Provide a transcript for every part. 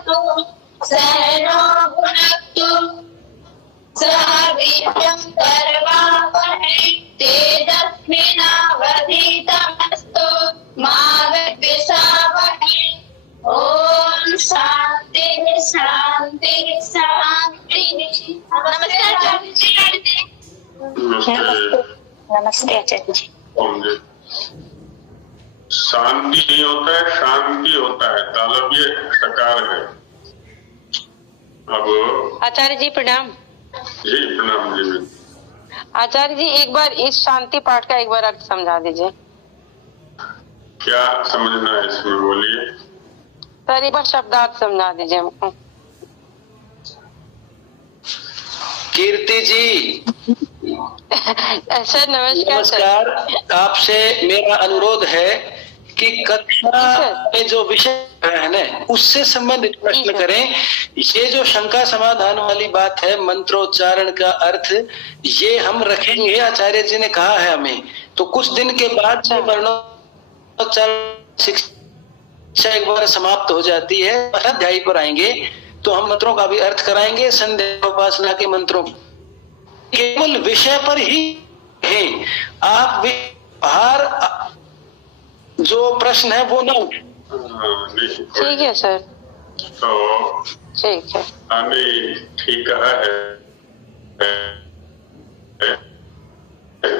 सहनो भुनक्तु सह वीर्यं करवावहै तेजस्विनावधीतमस्तु मा विद्विषावहै। ओम शांति शांति शांति। नमस्ते आचार्य जी। नमस्ते आचार्य जी। शांति नहीं होता है, शांति होता है, तालव्य षकार है। अब आचार्य जी प्रणाम। जी प्रणाम जी। आचार्य जी एक बार इस शांति पाठ का एक बार अर्थ समझा दीजिए। क्या समझना है इसमें, बोलिए। सर एक बार शब्दार्थ समझा दीजिए हमको। कीर्ति जी सर नमस्कार। आपसे मेरा अनुरोध है कि कक्षा में जो विषय है ना उससे संबंधित प्रश्न करें। ये जो शंका समाधान वाली बात है, मंत्रोच्चारण का अर्थ, ये हम रखेंगे। आचार्य जी ने कहा है हमें, तो कुछ दिन के बाद से वर्णोच्चारण शिक्षा एक बार समाप्त हो जाती है, अध्याय पर आएंगे तो हम मंत्रों का भी अर्थ कराएंगे। संध्या उपासना के मंत्रों केवल विषय पर ही है। आप बाहर जो प्रश्न है वो ना उठे। ठीक है सर। तो ठीक है, ठीक कहा है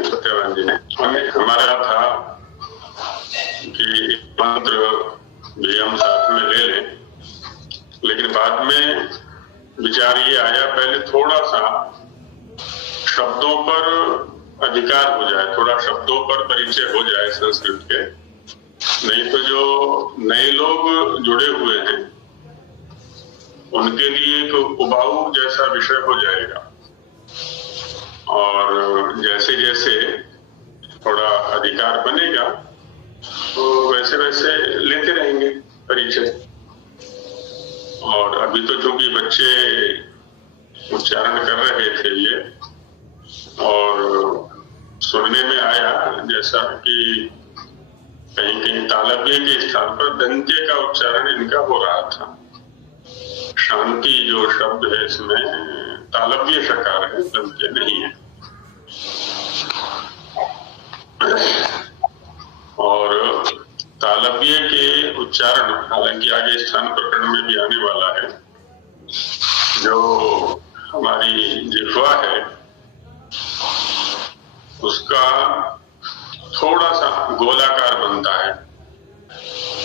सत्यवान जी ने। हमारा था कि मंत्र भी हम साथ में ले लें, लेकिन बाद में विचार ये आया, पहले थोड़ा सा शब्दों पर अधिकार हो जाए, थोड़ा शब्दों पर परिचय हो जाए संस्कृत के। नहीं तो जो नए लोग जुड़े हुए हैं उनके लिए एक उबाऊ जैसा विषय हो जाएगा, और जैसे जैसे थोड़ा अधिकार बनेगा तो वैसे वैसे लेते रहेंगे परिचय। और अभी तो चूंकि बच्चे उच्चारण कर रहे थे ये, और सुनने में आया जैसा कि कहीं कहीं तालव्य के स्थान पर दंत्य का उच्चारण इनका हो रहा था। शांति जो शब्द है इसमें तालव्य षकार है, दंत्य नहीं है। और तालव्य के उच्चारण हालांकि आगे स्थान प्रकरण में भी आने वाला है। जो हमारी जिह्वा है उसका थोड़ा सा गोलाकार बनता है,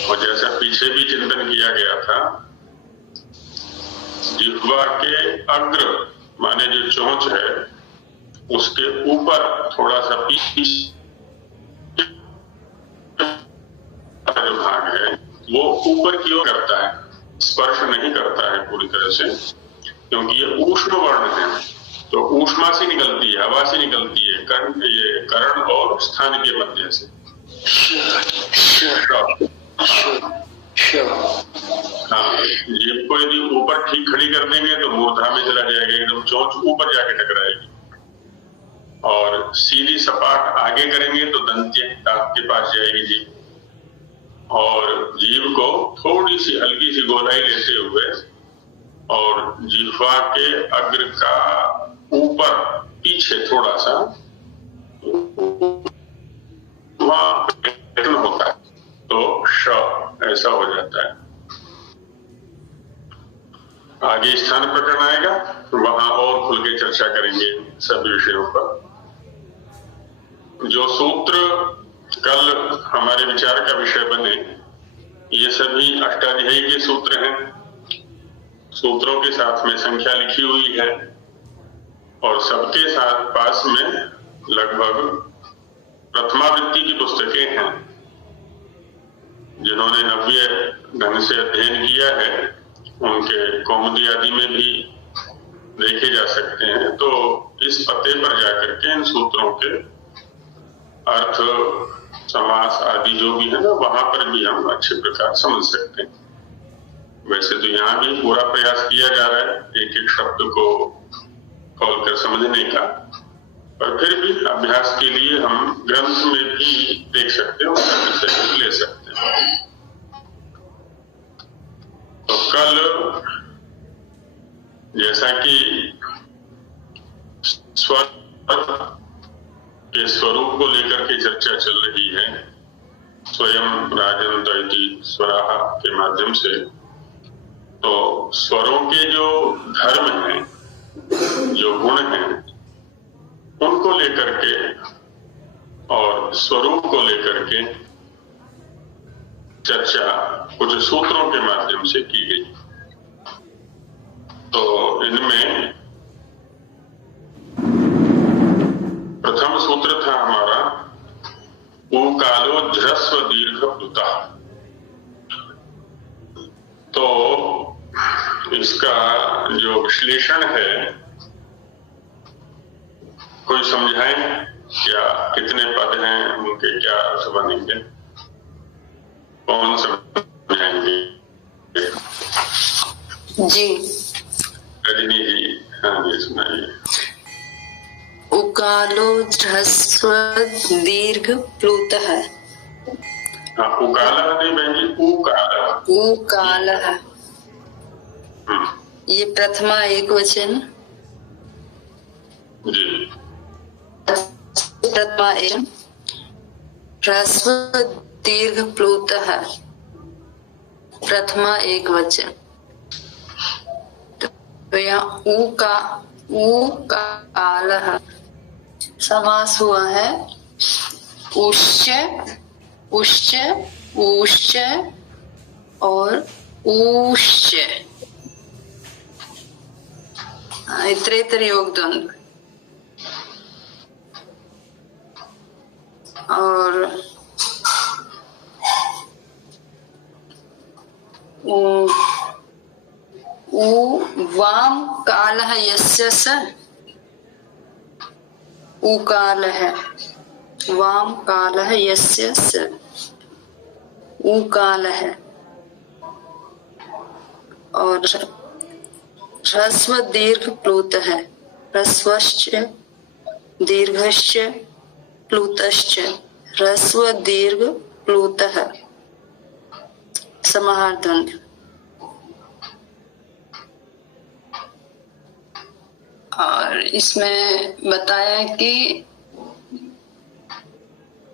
और जैसा पीछे भी चिंतन किया गया था, जिह्वा के अग्र माने जो चोंच है उसके ऊपर थोड़ा सा पीछे जो भाग है वो ऊपर की ओर करता है, स्पर्श नहीं करता है पूरी तरह से, क्योंकि ये ऊष्म वर्ण है। तो ऊष्मा से निकलती है, हवा से निकलती है, कर्ण और स्थान के मध्य से। हाँ, जीभ को यदि ऊपर ठीक खड़ी कर देंगे तो मूर्धा में चला जाएगा, एकदम चोंच ऊपर जाके टकराएगी। और सीधी सपाट आगे करेंगे तो दंत्य दांत के पास जाएगी जीभ। और जीभ को थोड़ी सी हल्की सी गोलाई लेते हुए और जिह्वा के अग्र का ऊपर पीछे थोड़ा सा वहां प्रयत्न होता है तो श ऐसा हो जाता है। आगे स्थान प्रकरण आएगा तो वहां और खुल के चर्चा करेंगे सभी विषयों पर। जो सूत्र कल हमारे विचार का विषय बने, ये सभी अष्टाध्यायी के सूत्र हैं। सूत्रों के साथ में संख्या लिखी हुई है, और सबके साथ पास में लगभग प्रथमावृत्ति की पुस्तकें हैं। जिन्होंने नव्य ढंग से अध्ययन किया है उनके कौमुदी आदि में भी देखे जा सकते हैं। तो इस पते पर जाकर के इन सूत्रों के अर्थ, समास आदि जो भी है ना, वहां पर भी हम अच्छे प्रकार समझ सकते हैं। वैसे तो यहाँ भी पूरा प्रयास किया जा रहा है एक एक शब्द को खोलकर समझने का, पर फिर भी अभ्यास के लिए हम ग्रंथ में भी देख सकते हैं, उसका विषय ले सकते हैं। तो कल जैसा कि स्वर के स्वरूप को लेकर के चर्चा चल रही है स्वयं राजन दैती स्वराहा के माध्यम से, तो स्वरों के जो धर्म हैं, जो गुण हैं, उनको लेकर के और स्वरूप को लेकर के चर्चा कुछ सूत्रों के माध्यम से की गई। तो इनमें प्रथम सूत्र था हमारा उकालो ह्रस्व दीर्घ प्लुता। तो इसका जो विश्लेषण है कोई समझाएं क्या, कितने पद हैं, उनके क्या अर्थ बनेंगे, कौन समझाएंगे? जी रजनी जी, हाँ जी सुनाइए। उकालो ह्रस्व दीर्घ प्लुतः। हाँ, उकाला नहीं बहन जी, उकाला। उकालः ये प्रथमा एक वचन, जी प्रथमा एक, ह्रस्व दीर्घ प्लुतः प्रथमा एक वचन। तो यहाँ उकालः समास हुआ है उश्च उश्च ऊश्च और ऊश्च, इतरेतर योग द्वंद्व। और वाम कालः यस्य स उकालः, वाम कालः यस्य स उकालः। और ह्रस्व दीर्घ प्लुतः, ह्रस्वश्च दीर्घश्च प्लुतश्च, ह्रस्व दीर्घ प्लुतः समाहार द्वंद्व। और इसमें बताया कि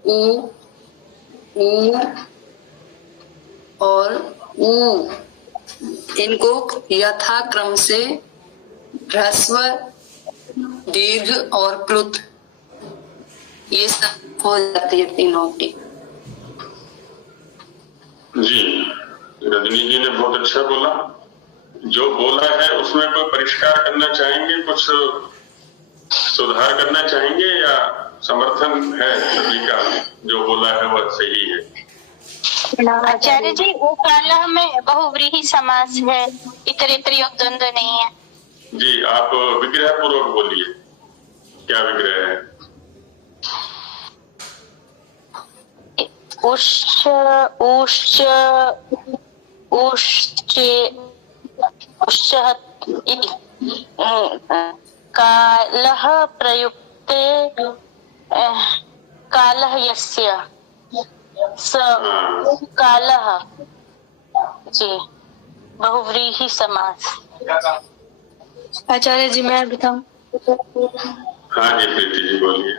उ और उ इनको यथाक्रम से ह्रस्व दीर्घ और प्लुत ये सब हो जाती है तीनों की। जी, रजनी जी ने बहुत अच्छा बोला। जो बोला है उसमें कोई परिष्कार करना चाहेंगे, कुछ सुधार करना चाहेंगे, या समर्थन है सभी का, जो बोला है वह सही है? आचार्य जी, उकालः में बहुव्रीहि समास है, इतरेतर योग द्वंद्व नहीं है। जी, आप विग्रह पूर्वक बोलिए, क्या विग्रह है? उश्च उश्च उश्च उश्चः इति कालः प्रयुक्ते कालः यस्य स कालः। जी, बहुव्रीहि समास। आचार्य जी मैं बताऊं? हाँ जी प्रीति जी बोलिए।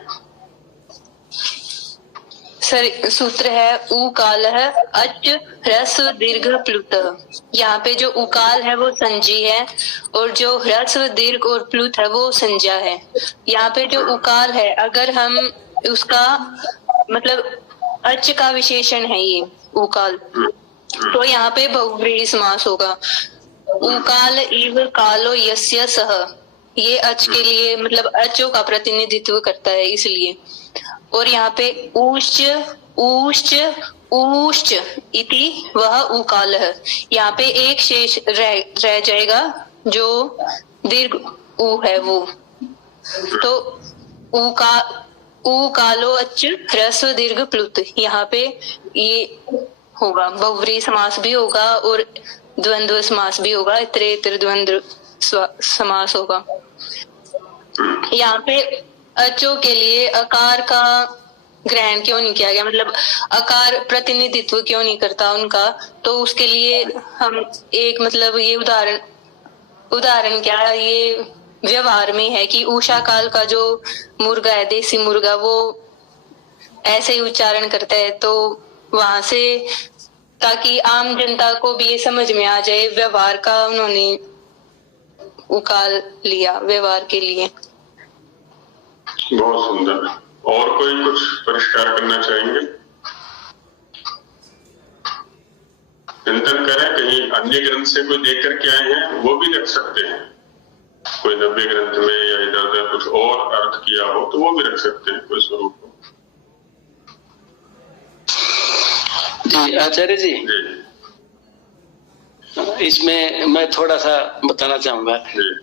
सर सूत्र है उकालः अच ह्रस्व दीर्घ प्लुत। यहाँ पे जो उकाल है वो संजी है और जो ह्रस्व दीर्घ और प्लुत है वो संज्ञा है। यहाँ पे जो उकाल है अगर हम उसका मतलब अच का विशेषण है ये उकाल, तो यहाँ पे बहुव्रीहि समास होगा। उकाल इव कालो यस्य सह, ये अच के लिए मतलब अचों का प्रतिनिधित्व करता है इसलिए। और यहाँ पे ऊश्च ऊश्च ऊश्च इति वह उकाल है। यहाँ पे एक शेष रह जाएगा जो दीर्घ ऊ है वो। तो उकालो अच ह्रस्व दीर्घ प्लुत, यहाँ पे ये होगा, बहुव्रीहि समास भी होगा और द्वंद्व समास भी होगा, इतरेतर द्वंद्व समास होगा। यहाँ पे अचों के लिए अकार का ग्रहण क्यों नहीं किया गया, मतलब आकार प्रतिनिधित्व क्यों नहीं करता उनका। तो उसके लिए हम एक मतलब ये उदाहरण क्या ये व्यवहार में है कि उषा काल का जो मुर्गा है, देसी मुर्गा, वो ऐसे ही उच्चारण करता है। तो वहां से ताकि आम जनता को भी ये समझ में आ जाए, व्यवहार का उन्होंने उकाल लिया व्यवहार के लिए। बहुत सुंदर। और कोई कुछ परिष्कार करना चाहेंगे? चिंतन करें, कहीं अन्य ग्रंथ से कोई देख करके आए हैं वो भी रख सकते हैं। कोई नव्य ग्रंथ में या इधर उधर कुछ और अर्थ किया हो तो वो भी रख सकते हैं, कोई स्वरूप हो। जी आचार्य जी, इसमें मैं थोड़ा सा बताना चाहूंगा।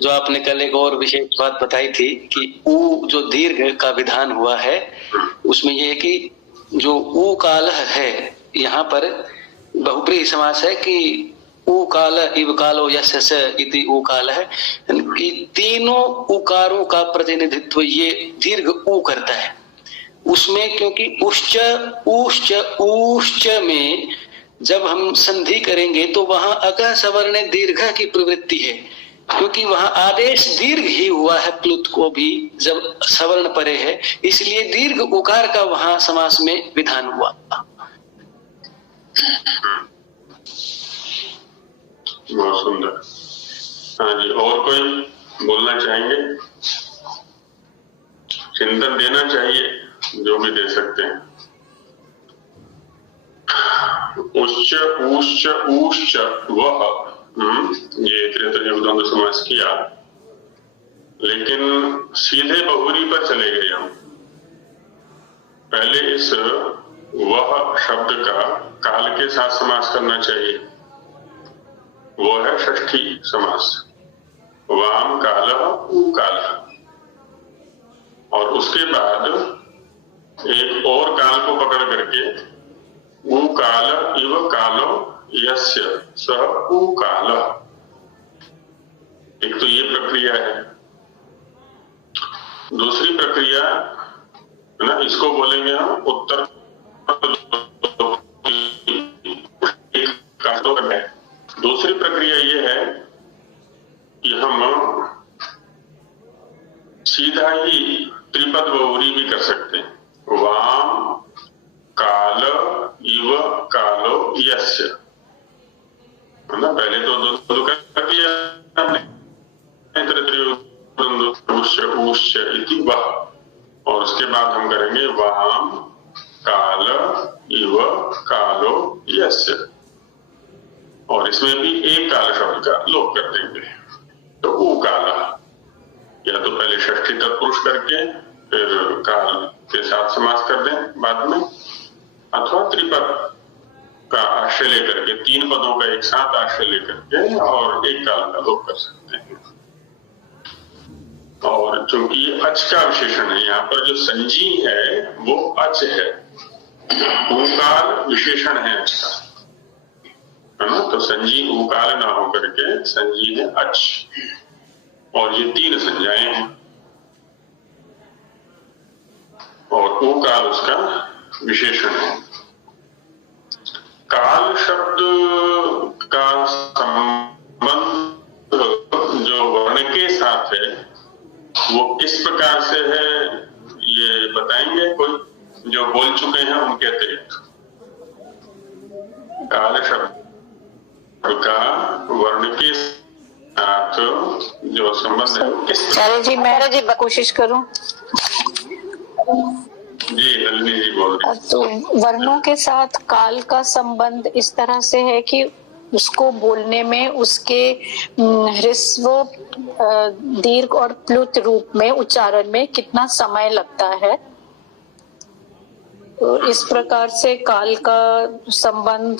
जो आपने कल एक और विशेष बात बताई थी कि ऊ जो दीर्घ का विधान हुआ है, उसमें यह है कि जो ऊ काल है, यहाँ पर बहुब्रीहि समास है कि ऊ काल इव कालो यस्य स इति ऊ काल है कि तीनों उकारों का प्रतिनिधित्व ये दीर्घ ऊ करता है। उसमें क्योंकि उश्च ऊश्च ऊश्च में जब हम संधि करेंगे तो वहां अकः सवर्ण दीर्घ की प्रवृत्ति है, क्योंकि वहां आदेश दीर्घ ही हुआ है, प्लुत को भी जब सवर्ण परे है, इसलिए दीर्घ उकार का वहां समास में विधान हुआ। बहुत सुंदर। हाँ जी, और कोई बोलना चाहेंगे? चिंतन देना चाहिए, जो भी दे सकते हैं। उच्च ऊश्च ऊश्च वह, ये त्रेतयुग द्वंद्व समास किया, लेकिन सीधे बहुरी पर चले गए हम। पहले इस वह शब्द का काल के साथ समास करना चाहिए, वो है षष्ठी समास, वाम काल ऊ काल। और उसके बाद एक और काल को पकड़ करके ऊ काल इव कालो यस्य सह ऊ काल। एक तो ये प्रक्रिया है। दूसरी प्रक्रिया है ना, इसको बोलेंगे हम उत्तर काल है। दूसरी प्रक्रिया ये है कि हम सीधा ही त्रिपद बहुरी भी कर सकते हैं, वाम काल इव कालो यस्य, है ना। पहले तो दो कर दिया हमने, उश्च इति वह, और उसके बाद हम करेंगे वाम काल इव कालो यस्य, और इसमें भी एक काल शब्द का लोप कर देंगे। तो ऊ काला, या तो पहले षष्ठी तत्पुरुष करके फिर काल के साथ समास कर दें बाद में, अथवा त्रिपद का आश्रय लेकर के, तीन पदों का एक साथ आश्रय लेकर के और एक काल का लोप कर सकते हैं। और चूंकि अच का विशेषण है, यहाँ पर जो संजी है वो अच है, ऊकाल विशेषण है अच का, है ना। तो संजी ऊकाल ना होकर के संजी है अच, और ये तीन संज्ञाएं हैं, और ऊकाल उसका विशेषण है। काल शब्द का संबंध जो वर्ण के साथ है वो किस प्रकार से है, ये बताएंगे कोई जो बोल चुके हैं उनके अतिरिक्त? काल शब्द का वर्ण के साथ जो संबंध है किस प्रकार? जी मैं कोशिश करूं। जी नलिनी जी बोल रही। तो वर्णों के साथ काल का संबंध इस तरह से है कि उसको बोलने में उसके ह्रस्व, दीर्घ और प्लुत रूप में उच्चारण में कितना समय लगता है। तो इस प्रकार से काल का संबंध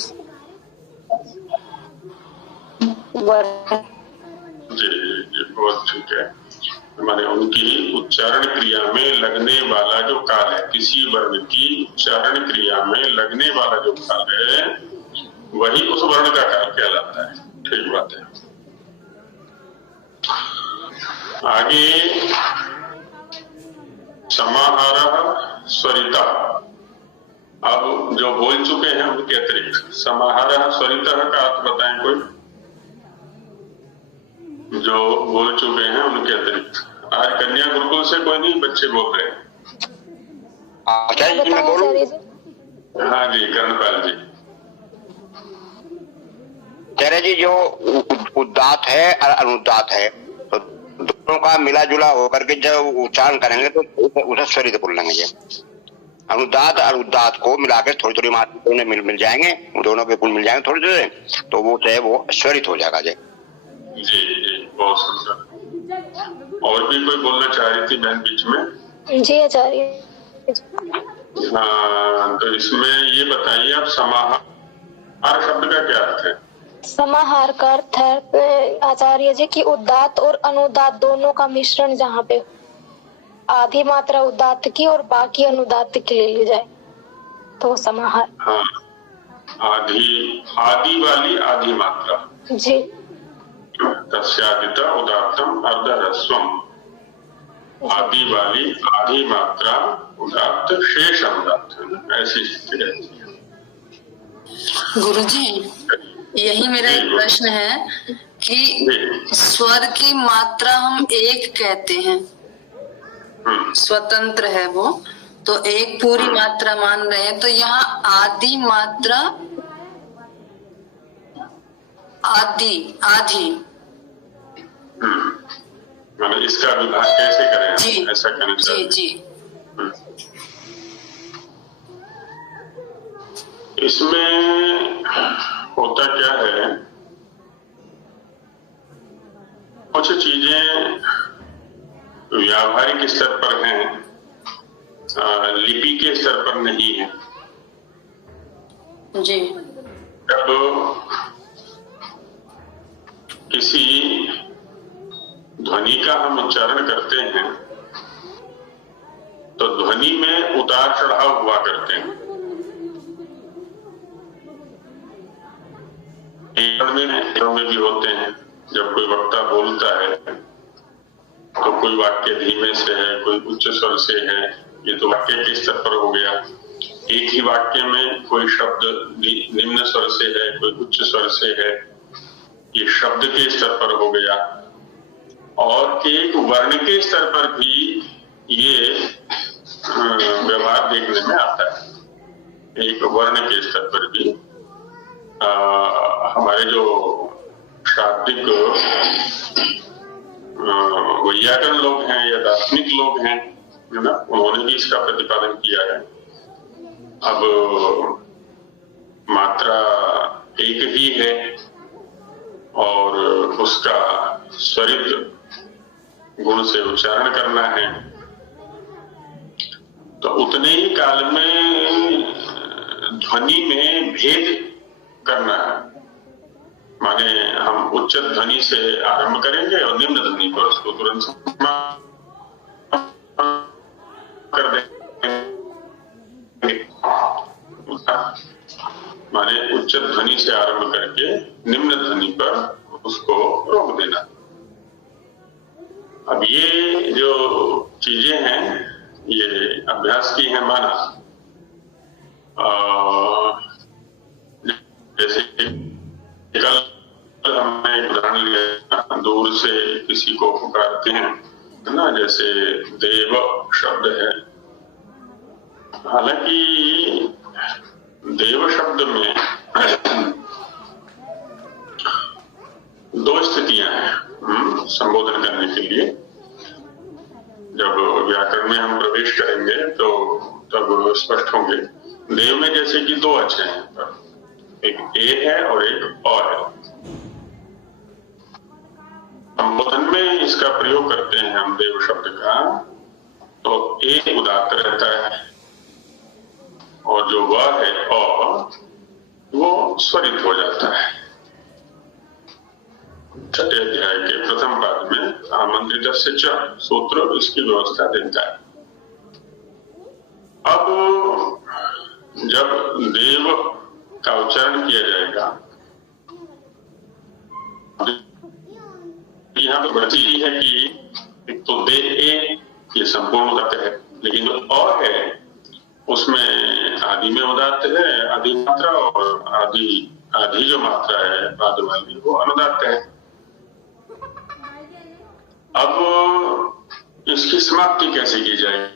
जी बहुत ठीक है। हमारे उनकी उच्चारण क्रिया में लगने वाला जो काल है, किसी वर्ण की उच्चारण क्रिया में लगने वाला जो काल है वही उस वर्ण का काल कहलाता है। ठीक बात है। आगे समाहारः स्वरिता, अब जो बोल चुके हैं उनके अतिरिक्त समाहारः स्वरितः का अर्थ बताएं कोई, जो बोल चुके हैं उनके अतिरिक्त। आज कन्या गुरुकुल से कोई नहीं बच्चे बोल रहे हैं। आचार्य जी मैं बोलूं? हाँ जी, कर्णपाल जी। आचार्य जी, जो उदात्त है और अनुदात्त है, तो दोनों का मिला जुला होकर के जब उच्चारण करेंगे तो उसे स्वरित बोलेंगे। जी, अनुदात और उदात को मिलाकर थोड़ी थोड़ी मात्रा में मिल जाएंगे, दोनों के गुण मिल जाएंगे थोड़ी थोड़ी, तो वो चाहे वो स्वरित हो जाएगा। जी जी, बहुत सुंदर। और भी कोई बोलना चाह रही थी बहन बीच में? जी आचार्य। हाँ, तो इसमें ये बताइए आप, समाहार शब्द का क्या अर्थ है? समाहार का अर्थ है आचार्य जी की उदात्त और अनुदात्त दोनों का मिश्रण, जहाँ पे आधी मात्रा उदात्त की और बाकी अनुदात्त की ले ली जाए तो समाहार। हाँ, आदि वाली आधी मात्रा। जी। तस्यादिता उदात्तम अर्धह्रस्वम, आदि वाली आधी मात्रा उदात्त शेष अनुदात्त, ऐसी स्थिति रहती है। गुरुजी, यही मेरा एक प्रश्न है कि स्वर की मात्रा हम एक कहते हैं, स्वतंत्र है वो, तो एक पूरी मात्रा मान रहे हैं, तो यहाँ आदि मात्रा आधी मतलब इसका विभाग कैसे करें? जी, ऐसा कहना जी जी। इसमें होता क्या है, कुछ चीजें व्यावहारिक स्तर पर हैं, लिपि के स्तर पर नहीं है। जी। जब किसी ध्वनि का हम उच्चारण करते हैं तो ध्वनि में उतार चढ़ाव हुआ करते हैं। में भी होते हैं। जब कोई वक्ता बोलता है तो कोई वाक्य धीमे से है, कोई उच्च स्वर से है, ये तो वाक्य के स्तर पर हो गया। एक ही वाक्य में कोई शब्द निम्न स्वर से है, कोई उच्च स्वर से है, ये शब्द के स्तर पर हो गया। और एक वर्ण के स्तर पर भी ये व्यवहार देखने में आता है। एक वर्ण के स्तर पर भी हमारे जो शाब्दिक वैयाकरण लोग हैं या दार्शनिक लोग हैं, है ना, उन्होंने भी इसका प्रतिपादन किया है। अब मात्रा एक ही है और उसका स्वरित गुण से उच्चारण करना है, तो उतने ही काल में ध्वनि में भेद करना है। माने हम उच्च ध्वनि से आरंभ करेंगे और निम्न ध्वनि पर उसको तुरंत कर देंगे। माने उच्च ध्वनि से आरंभ करके निम्न ध्वनि पर उसको रोक देना। अब ये जो चीजें हैं ये अभ्यास की है माना। जैसे कल हमने एक उदाहरण लिया, दूर से किसी को पुकारते हैं, है ना, जैसे देव शब्द है। हालांकि देव शब्द में दो स्थितियां हैं संबोधन करने के लिए। जब व्याकरण में हम प्रवेश करेंगे तो तब स्पष्ट होंगे। देव में जैसे कि दो अच्छे हैं, एक ए है और एक और है। संबोधन में इसका प्रयोग करते हैं हम देव शब्द का, तो ए उदात्त रहता है और जो वह है और वो स्वरित हो जाता है। छठे अध्याय के प्रथम पाद में आमंत्रित से सूत्र इसकी व्यवस्था देता है। अब जब देव का उच्चारण किया जाएगा, यहाँ तो बढ़ती ही है कि एक तो दे ए ये संपूर्ण उदात्त है, लेकिन जो और है उसमें आदि में उदात्त है आदि मात्रा, और आदि जो मात्रा है बाद वाली वो अनुदात्त है। अब इसकी समाप्ति कैसे की जाए?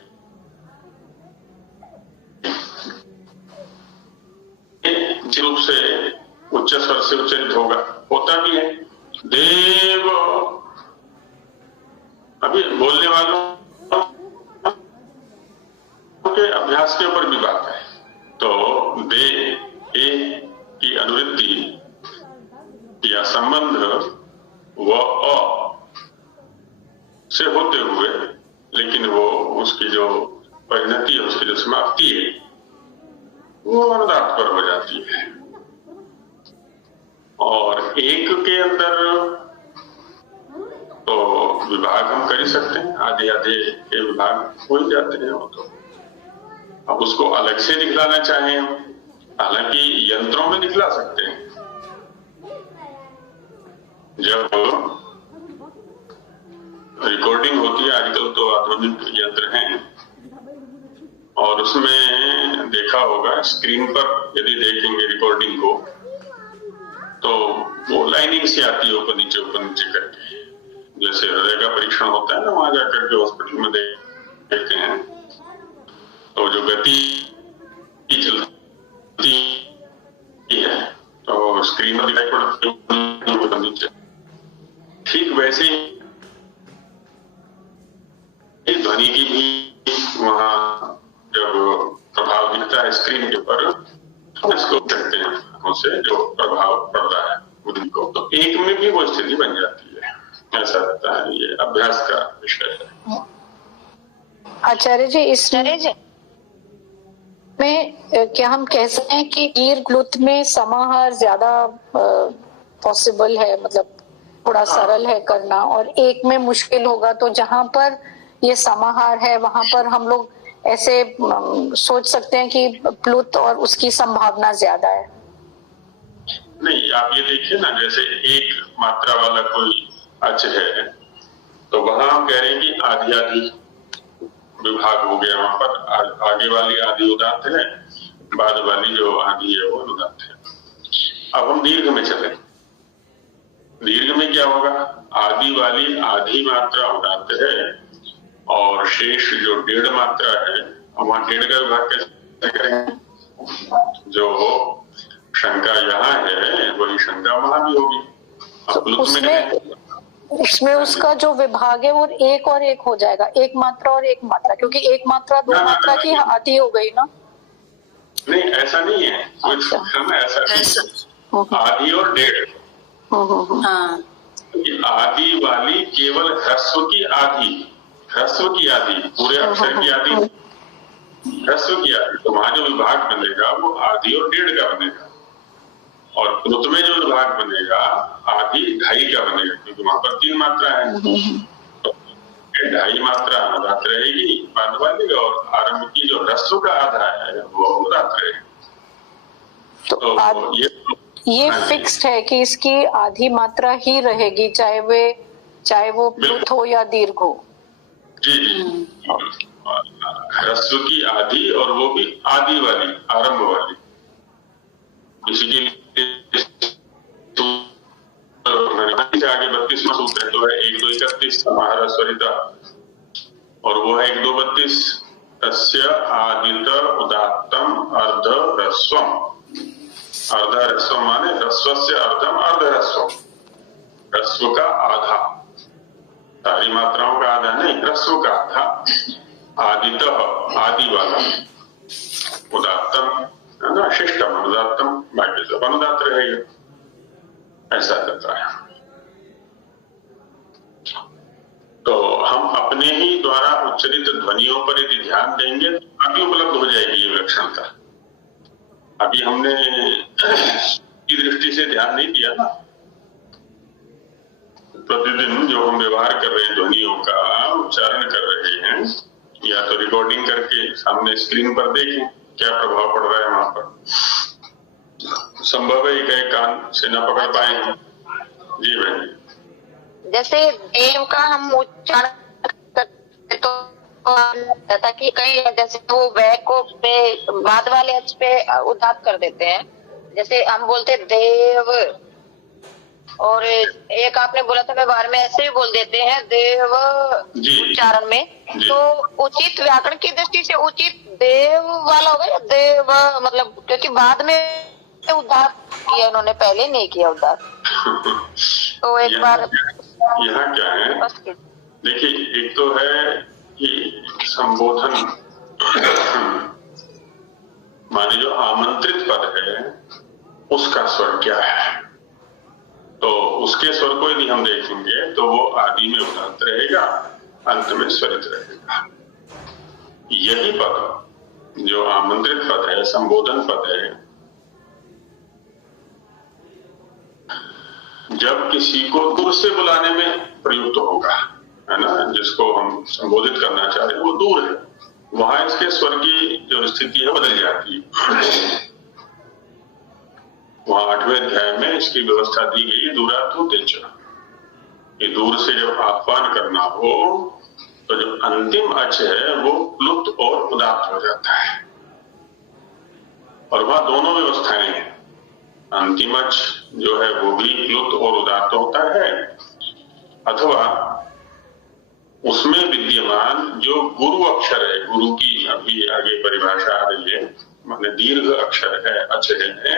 रूप से उच्च स्वर से उच्चरित होता भी है। देव, अभी बोलने वालों के अभ्यास के ऊपर भी बात है। तो दे ए की अनुवृत्ति या संबंध व अ से होते हुए, लेकिन वो उसकी जो परिणति है, उसकी जो समाप्ति है, वो अनुदात्त पर हो जाती है। और एक के अंदर तो विभाग हम कर ही सकते हैं, आधे आधे के विभाग हो ही जाते हैं वो तो। अब उसको अलग से दिखलाना चाहें, हालांकि यंत्रों में दिखला सकते हैं। जब रिकॉर्डिंग होती है, आजकल तो आधुनिक यंत्र हैं, और उसमें देखा होगा स्क्रीन पर यदि देखेंगे रिकॉर्डिंग को, तो वो लाइनिंग से आती है ऊपर नीचे करके। जैसे हृदय का परीक्षण होता है ना, वहां जाकर के हॉस्पिटल में देखते हैं, तो जो गति चलती है तो स्क्रीन में दिखाई पड़ती है ऊपर नीचे। ठीक वैसे ही ध्वनि की भी वहां जब प्रभाव दिखता है स्क्रीन के ऊपर, इसको देखते हैं उनसे जो प्रभाव पड़ रहा है ध्वनि को, तो एक में भी वो स्थिति बन जाती है। ऐसा रहता है, ये अभ्यास का विषय है। आचार्य जी, इसमें क्या हम कह सकते हैं कि दीर्घ में समाहार ज्यादा पॉसिबल है, मतलब थोड़ा सरल है करना, और एक में मुश्किल होगा? तो जहां पर ये समाहार है वहां पर हम लोग ऐसे सोच सकते हैं कि प्लुत और उसकी संभावना ज्यादा है। नहीं, आप ये देखिए ना, जैसे एक मात्रा वाला कोई अच है, तो वहां हम कह रहे हैं कि आदि आदि विभाग हो गया, वहां पर आगे वाली आदि उदात्त है, बाद वाली जो आदि है वो अनुदात्त है। अब हम दीर्घ में चले। दीर्घ में क्या होगा? आदि वाली आधी मात्रा उदात्त है, और शेष जो डेढ़ मात्रा है, वहां डेढ़ का विभाग कैसे करेंगे? जो शंका यहाँ है वही शंका वहां भी होगी। उसमें उसका जो विभाग है वो एक और एक हो जाएगा, एक मात्रा और एक मात्रा, क्योंकि एक मात्रा दो मात्रा की आधी हो गई ना। नहीं, ऐसा नहीं है। अच्छा। ऐसा आधी और डेढ़। हाँ। आदि वाली केवल ह्रस्व की आधी, पूरे अक्षर की आधी, ह्रस्व की आधी। तो वहां जो विभाग बनेगा वो आधी और डेढ़ का बनेगा, और प्लुत में जो विभाग बनेगा आधी ढाई का बनेगा, क्योंकि वहां पर 3 मात्रा है। तो ढाई मात्रा अनुदात्त रहेगी बाद वाली, और आरंभ की जो ह्रस्व का आधा है वो उदात्त रहेगा। तो ये फिक्स्ड है कि इसकी आधी मात्रा ही रहेगी, चाहे वो प्लुत हो या दीर्घ हो। जी, ह्रस्व की आधी, और वो भी आदि वाली, आरंभ वाली। इसी के आगे 32वां सूत्र तो है 1 2 31 महारस्वरिता, और वो है 1 2 32 तस्य आदित उदात्तम अर्ध ह्रस्वम। अर्ध ह्रस्व माने ह्रस्वस्य अर्धम अर्ध ह्रस्व, ह्रस्व का आधा, सारी मात्राओं का आधा नहीं, ह्रस्व का आधा। आदित आदि वाला, उदात्तम है ना, शिष्टम अनुदात्तम, बाकी सब अनुदात्त रहेगा। ऐसा करता है। तो हम अपने ही द्वारा उच्चरित ध्वनियों पर यदि ध्यान देंगे तो अभी उपलब्ध हो जाएगी ये विलक्षणता। अभी हमने की दृष्टि से ध्यान नहीं दिया ना। प्रतिदिन जो हम व्यवहार कर रहे हैं, ध्वनियों का उच्चारण कर रहे हैं, या तो रिकॉर्डिंग करके सामने स्क्रीन पर देखें क्या प्रभाव पड़ रहा है वहां पर। संभव है कहीं कान से न पकड़ पाए हैं। जी बहन। जैसे देव का हम उच्चारण करते तो ताकि कई जैसे वो वह को पे बाद वाले अच पे उदात कर देते हैं, जैसे हम बोलते देव, और एक आपने बोला था मैं बार में ऐसे भी बोल देते हैं देव उच्चारण में, तो उचित व्याकरण की दृष्टि से उचित देव वाला होगा या देव, मतलब क्योंकि बाद में उद्धार किया उन्होंने, पहले नहीं किया उद्धार। तो एक बार यहाँ क्या है, देखिए एक तो है कि संबोधन माने जो आमंत्रित पद है उसका स्वर क्या है, तो उसके स्वर को यदि हम देखेंगे तो वो आदि में उदात्त रहेगा, अंत में स्वरित रहेगा। यही पद जो आमंत्रित पद है, संबोधन पद है, जब किसी को दूर से बुलाने में प्रयुक्त होगा, है ना, जिसको हम संबोधित करना चाह रहे हैं वो दूर है, वहां इसके स्वर की जो स्थिति है बदल जाती है। वहां 8वें अध्याय में इसकी व्यवस्था दी गई दूरातो तेजा, कि दूर से जब आह्वान करना हो तो जो अंतिम अच है वो प्लुत और उदात्त हो जाता है, और वहां दोनों व्यवस्थाएं हैं। अंतिम अच जो है वो भी प्लुत और उदात्त होता है, अथवा उसमें विद्यमान जो गुरु अक्षर है, गुरु की अभी आगे परिभाषा आ रही है, माने दीर्घ अक्षर है, अच है,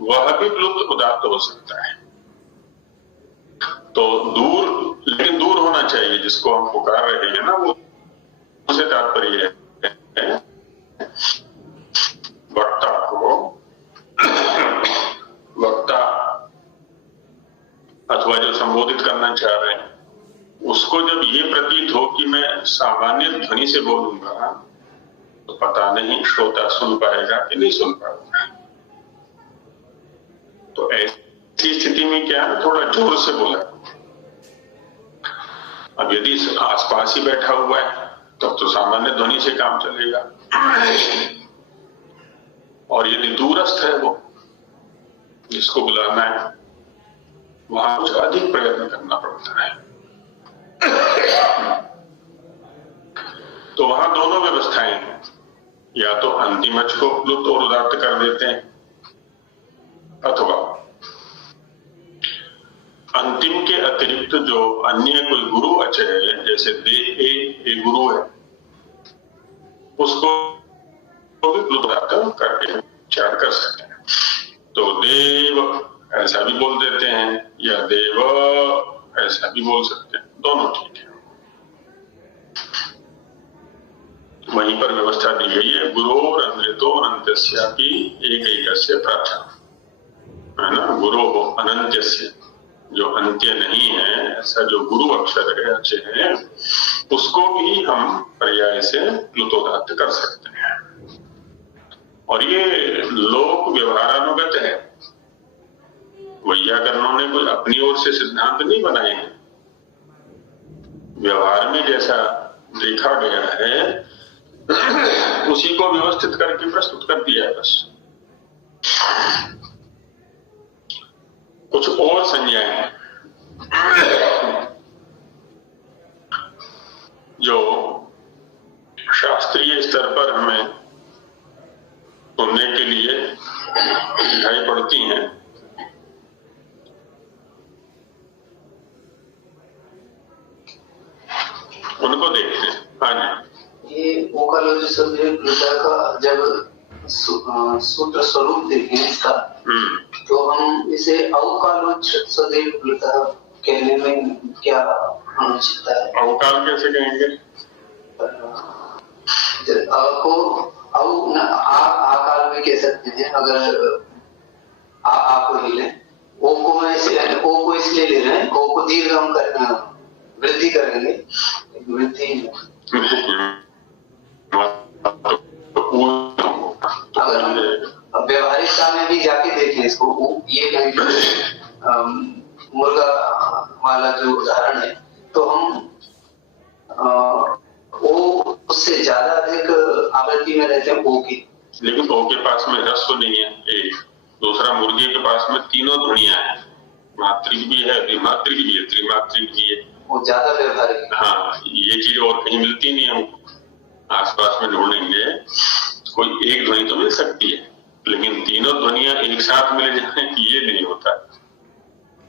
वह भी प्लुत उदात्त हो सकता है। तो दूर, लेकिन दूर होना चाहिए जिसको हम पुकार रहे हैं ना, वो उसे तात्पर्य है वक्ता को, वक्ता अथवा जो संबोधित करना चाह रहे हैं उसको जब ये प्रतीत हो कि मैं सामान्य ध्वनि से बोलूंगा तो पता नहीं श्रोता सुन पाएगा कि नहीं सुन पाएगा। तो ऐसी स्थिति में क्या है, थोड़ा जोर से बोला। अब यदि आसपास ही बैठा हुआ है तो सामान्य ध्वनि से काम चलेगा, और यदि दूरस्थ है वो जिसको बुलाना है वहां कुछ अधिक प्रयत्न करना पड़ता है। तो वहां दोनों व्यवस्थाएं हैं, या तो अंतिम अच को प्लुत और उदात्त कर देते हैं, अथवा अंतिम के अतिरिक्त जो अन्य कोई गुरु अच है, जैसे दे ए गुरु है, उसको भी प्लुत उदात्त करके उच्चार कर सकते हैं। तो देव ऐसा भी बोल देते हैं, या देव ऐसा भी बोल सकते हैं, दोनों ठीक है। वहीं पर व्यवस्था दी गई है गुरु अनृतो अनंत्यस्यापि एकैकस्य प्रार्थना, है ना, गुरु अनंत्यस्य, जो अंत्य नहीं है ऐसा जो गुरु अक्षर है, अच्छे हैं, उसको भी हम पर्याय से प्लुतोदात्त कर सकते हैं। और ये लोक व्यवहारानुगत है, वैयाकरणों ने कोई अपनी ओर से सिद्धांत नहीं बनाए हैं, व्यवहार में जैसा देखा गया है उसी को व्यवस्थित करके प्रस्तुत कर दिया है। बस कुछ और संज्ञाएं जो शास्त्रीय स्तर पर हमें सुनने के लिए दिखाई पड़ती हैं, उनको देखते हैं। हाँ जी, ये ओकालोजी शब्द का जब सूत्र स्वरूप देखें इसका, तो हम इसे अवकालोच सदैव कहने में क्या अनुचितता है? अवकाल कैसे कहेंगे? आकाल में कह सकते हैं, अगर आ को हिले, ओ को इसलिए ले रहे हैं, ओ को दीर्घ हम वृद्धि करेंगे, वृद्धि अगर व्यवहारिकता में भी जाके देखें इसको, ये मुर्गा वाला जो उदाहरण है, तो हम ओ उससे ज्यादा अधिक आवृत्ति में रहते हैं ओ की, लेकिन ओ के पास में ह्रस्व नहीं है एक, दूसरा मुर्गे के पास में तीनों ध्वनियां हैं, मात्रिक भी है, द्विमात्रिक भी है, त्रिमात्रिक भी है। वो ज्यादा व्यवहारिक है। हाँ, ये चीज और कहीं मिलती नहीं हमको। आसपास में ढूंढेंगे कोई एक ध्वनि तो मिल सकती है, लेकिन तीनों ध्वनियां एक साथ मिल जाए ये नहीं होता।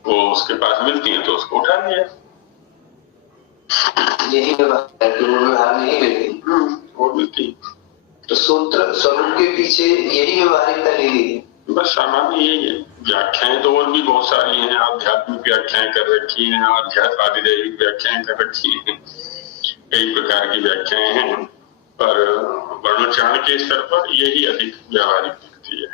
वो उसके पास मिलती हैं तो उसको उठा लिया। यही व्यवहार है, वो व्यवहार नहीं मिलती और मिलती। तो सूत्र स्वरूप के पीछे यही व्यवहारिकता ली गई है। बस सामान्य यही है। व्याख्याएं तो और भी बहुत सारी हैं, आध्यात्मिक व्याख्याएं कर रखी हैं, आध्यात्म आधिदैविक व्याख्याएं कर रखी हैं, कई प्रकार की व्याख्याएं हैं, पर वर्णोच्चारण के स्तर पर यही अधिक व्यावहारिक दिखती है।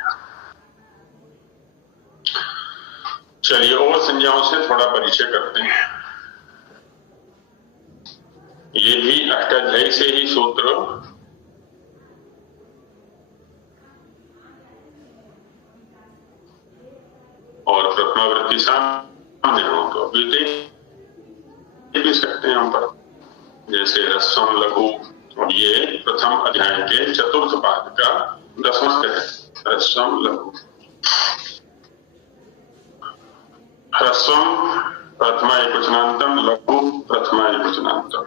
चलिए और संज्ञाओं से थोड़ा परिचय करते हैं। ये भी अष्टाध्यायी से ही सूत्र और प्रथमावृत्ति सामने हो तो अभी देख भी सकते हैं हम पर, जैसे ह्रस्वम लघु, और ये प्रथम अध्याय के चतुर्थ पाद का 10वां है। ह्रस्वम लघु, ह्रस्वम प्रथमा एकवचनांतम, लघु प्रथमा एकवचनांतम।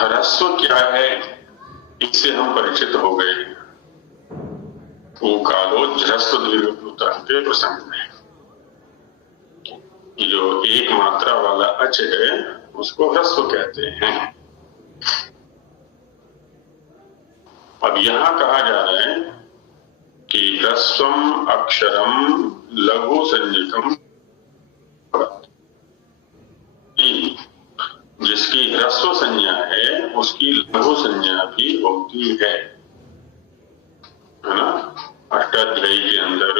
ह्रस्व क्या है इससे हम परिचित हो गए कालो ह्रस्व दीर्घ के प्रसंग में। जो एक मात्रा वाला अच है उसको ह्रस्व कहते हैं। अब यहां कहा जा रहा है कि ह्रस्वम अक्षरम लघु संज्ञकम, जिसकी ह्रस्व संज्ञा है उसकी लघु संज्ञा भी होती है ना। अष्टाध्यायी के अंदर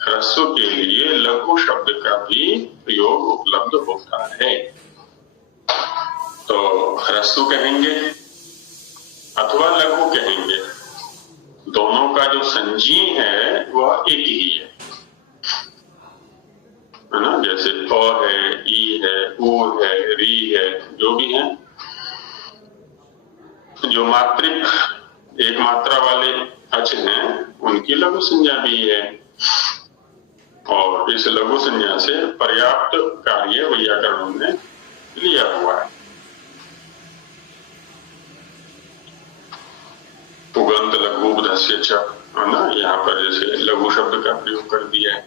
ह्रस्व के लिए लघु शब्द का भी प्रयोग उपलब्ध होता है। तो ह्रस्व कहेंगे अथवा लघु कहेंगे, दोनों का जो संजी है वह एक ही है ना। जैसे प है, ई है, ऊ है, री है, जो भी है, जो मात्रिक एक मात्रा वाले अच हैं उनकी लघु संज्ञा भी है, और इस लघु संज्ञा से पर्याप्त कार्य वैयाकरणों ने लिया हुआ है। उगंत लघु बुधस्य च, है ना, यहाँ पर जैसे लघु शब्द का प्रयोग कर दिया है,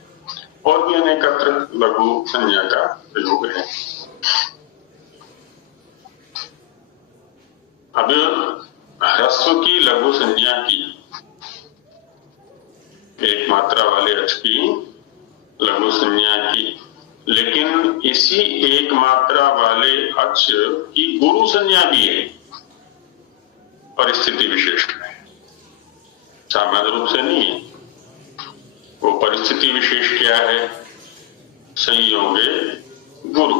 और भी अनेकत्र लघु संज्ञा का प्रयोग है। अब ह्रस्व की लघु संज्ञा की, एक मात्रा वाले अच की लघु संज्ञा की, लेकिन इसी एक मात्रा वाले अच की गुरु संज्ञा भी है परिस्थिति विशेष में, सामान्य रूप से नहीं है। वो परिस्थिति विशेष क्या है? संयोगे गुरु,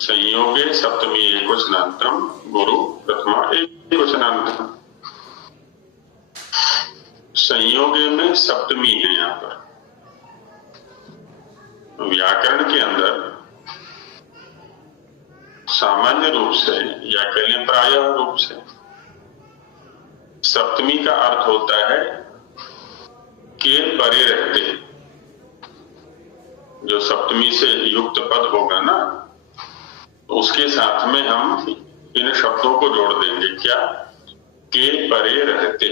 संयोगे सप्तमी एकवचनांतम, गुरु प्रथमा एकवचनांतम। संयोगे में सप्तमी है। यहाँ पर व्याकरण के अंदर सामान्य रूप से या कह लें प्रायः रूप से सप्तमी का अर्थ होता है के परे रहते। जो सप्तमी से युक्त पद होगा ना, तो उसके साथ में हम इन शब्दों को जोड़ देंगे। क्या? के परे रहते।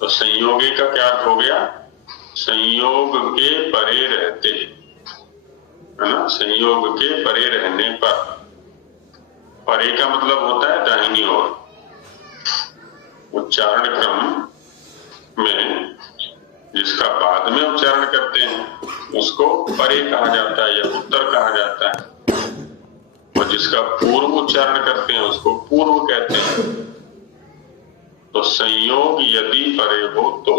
तो संयोगे का क्या अर्थ हो गया? संयोग के परे रहते, है ना। संयोग के परे रहने पर, परे का मतलब होता है दाहिनी ओर। उच्चारण क्रम में जिसका बाद में उच्चारण करते हैं उसको परे कहा जाता है या उत्तर कहा जाता है, और जिसका पूर्व उच्चारण करते हैं उसको पूर्व कहते हैं। तो संयोग यदि परे हो तो,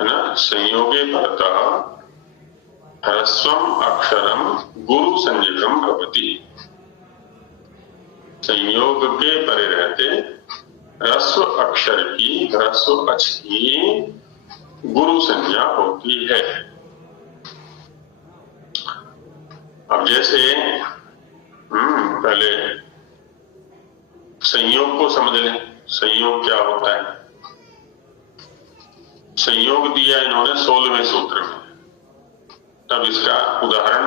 है ना, संयोगे परतः ह्रस्वम अक्षरम गुरु संज्ञकम भवति। संयोग के परे रहते ह्रस्व अक्षर की, ह्रस्व अच की गुरु संज्ञा होती है। अब जैसे पहले संयोग को समझ लें। संयोग क्या होता है? संयोग दिया इन्होंने 16वें सूत्र में। तब इसका उदाहरण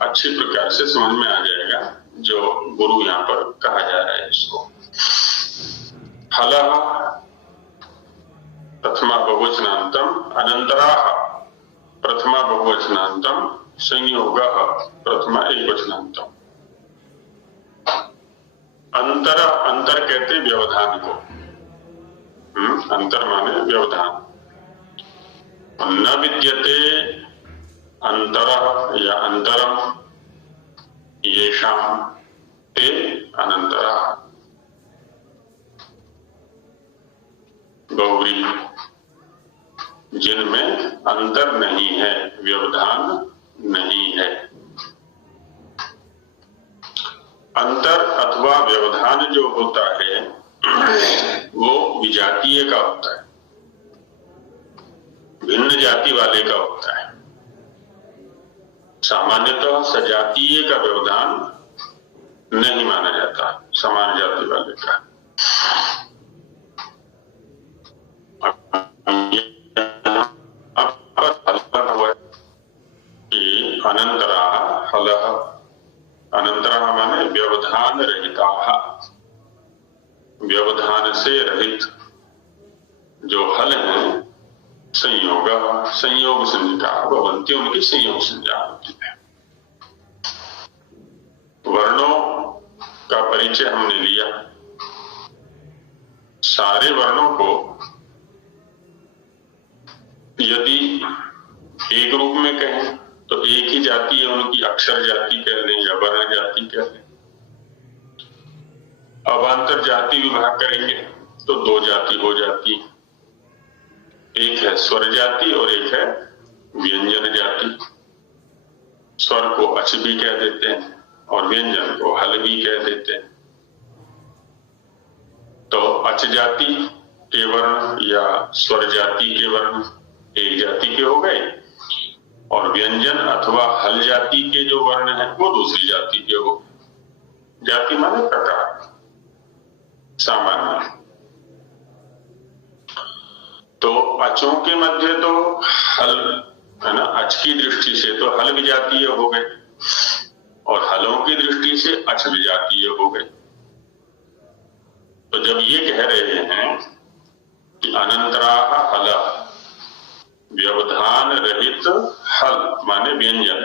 अच्छी प्रकार से समझ में आ जाएगा जो गुरु यहाँ पर कहा जा रहा है इसको। हलः प्रथमा बहुवचनांतम, अनंतराः प्रथमा बहुवचनांतम, संयोगः प्रथमा एकवचनांतम। अंतर कहते व्यवधान को। अंतर माने व्यवधान। न विद्यते अंतरः या अंतरम येषां ते अनंतरः। गौरी जिनमें अंतर नहीं है, व्यवधान नहीं है। अंतर अथवा व्यवधान जो होता है वो विजातीय का होता है, भिन्न जाति वाले का होता है। सामान्यतः सजातीय का व्यवधान नहीं माना जाता, समान जाति वाले का। अनंतराः हलः, अनंतराः माने व्यवधान रहिताः, व्यवधान से रहित जो हल हैं, संयोग संयोग संज्ञा भवन्ति, उनकी संयोग संज्ञा होती है। वर्णों का परिचय हमने लिया। सारे वर्णों को यदि एक रूप में कहें तो एक ही जाति है, उनकी अक्षर जाति कह लें या वर्ण जाति कह लें। अब अंतर जाति विभाग करेंगे तो दो जाति हो जाती है, एक है स्वर जाति और एक है व्यंजन जाति। स्वर को अच भी कह देते हैं और व्यंजन को हल भी कह देते हैं। तो अच जाति के वर्ण या स्वर जाति के वर्ण एक जाति के हो गए, और व्यंजन अथवा हल जाति के जो वर्ण है वो दूसरी जाति के हो। जाति माने प्रकार, सामान्य। तो अचों के मध्य तो हल है ना, अच की दृष्टि से तो हल विजातीय हो गए और हलों की दृष्टि से अच विजातीय हो गए। तो जब ये कह रहे हैं कि अनंतराः हलः, व्यवधान रहित हल माने व्यंजन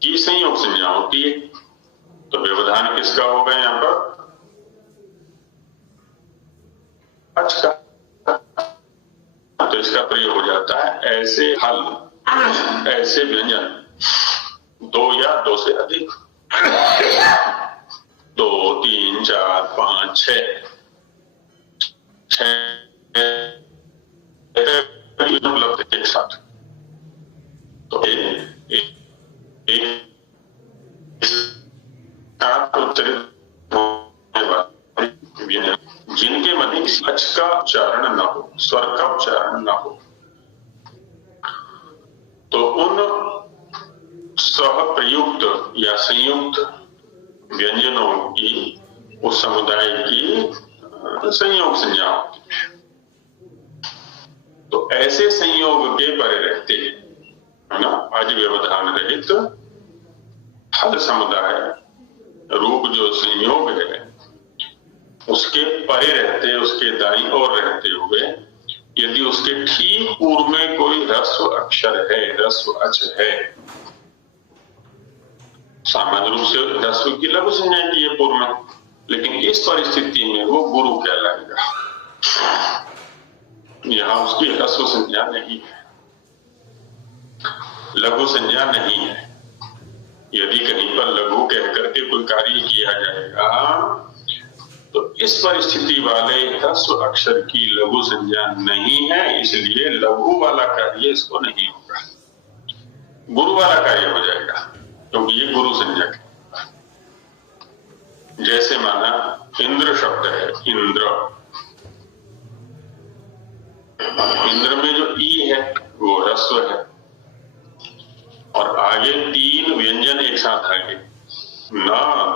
की संयोग संज्ञा होती है, तो व्यवधान किसका होगा यहाँ पर? अच का। तो इसका प्रयोग हो जाता है ऐसे हल, ऐसे व्यंजन, दो या दो से अधिक, 2, 3, 4, 5, 6 उपलब्ध एक साथ। तो जिनके मध्य किसी अच का उच्चारण न हो, स्वर का उच्चारण न हो, तो उन सह प्रयुक्त या संयुक्त व्यंजनों की, उस समुदाय की संयोग संज्ञा होती है। तो ऐसे संयोग के परे रहते हैं, है ना, अज व्यवधान रहित हल समुदाय रूप जो संयोग है उसके परे रहते, उसके दाईं ओर रहते हुए, यदि उसके ठीक पूर्व में कोई ह्रस्व अक्षर है, ह्रस्व अच है, सामान्य रूप से ह्रस्व की लघु संज्ञा की है पूर्व में, लेकिन इस परिस्थिति में वो गुरु कहलाएगा। यहां उसकी ह्रस्व संज्ञा नहीं है, लघु संज्ञा नहीं है। यदि कहीं पर लघु कह करके कोई कार्य किया जाएगा तो इस परिस्थिति वाले ह्रस्व अक्षर की लघु संज्ञा नहीं है, इसलिए लघु वाला कार्य इसको नहीं होगा, गुरु वाला कार्य हो जाएगा, क्योंकि ये गुरु संज्ञक है। जैसे माना इंद्र शब्द है, इंद्र, इंद्र में जो ई है वो ह्रस्व है और आगे 3 व्यंजन एक साथ आगे, न,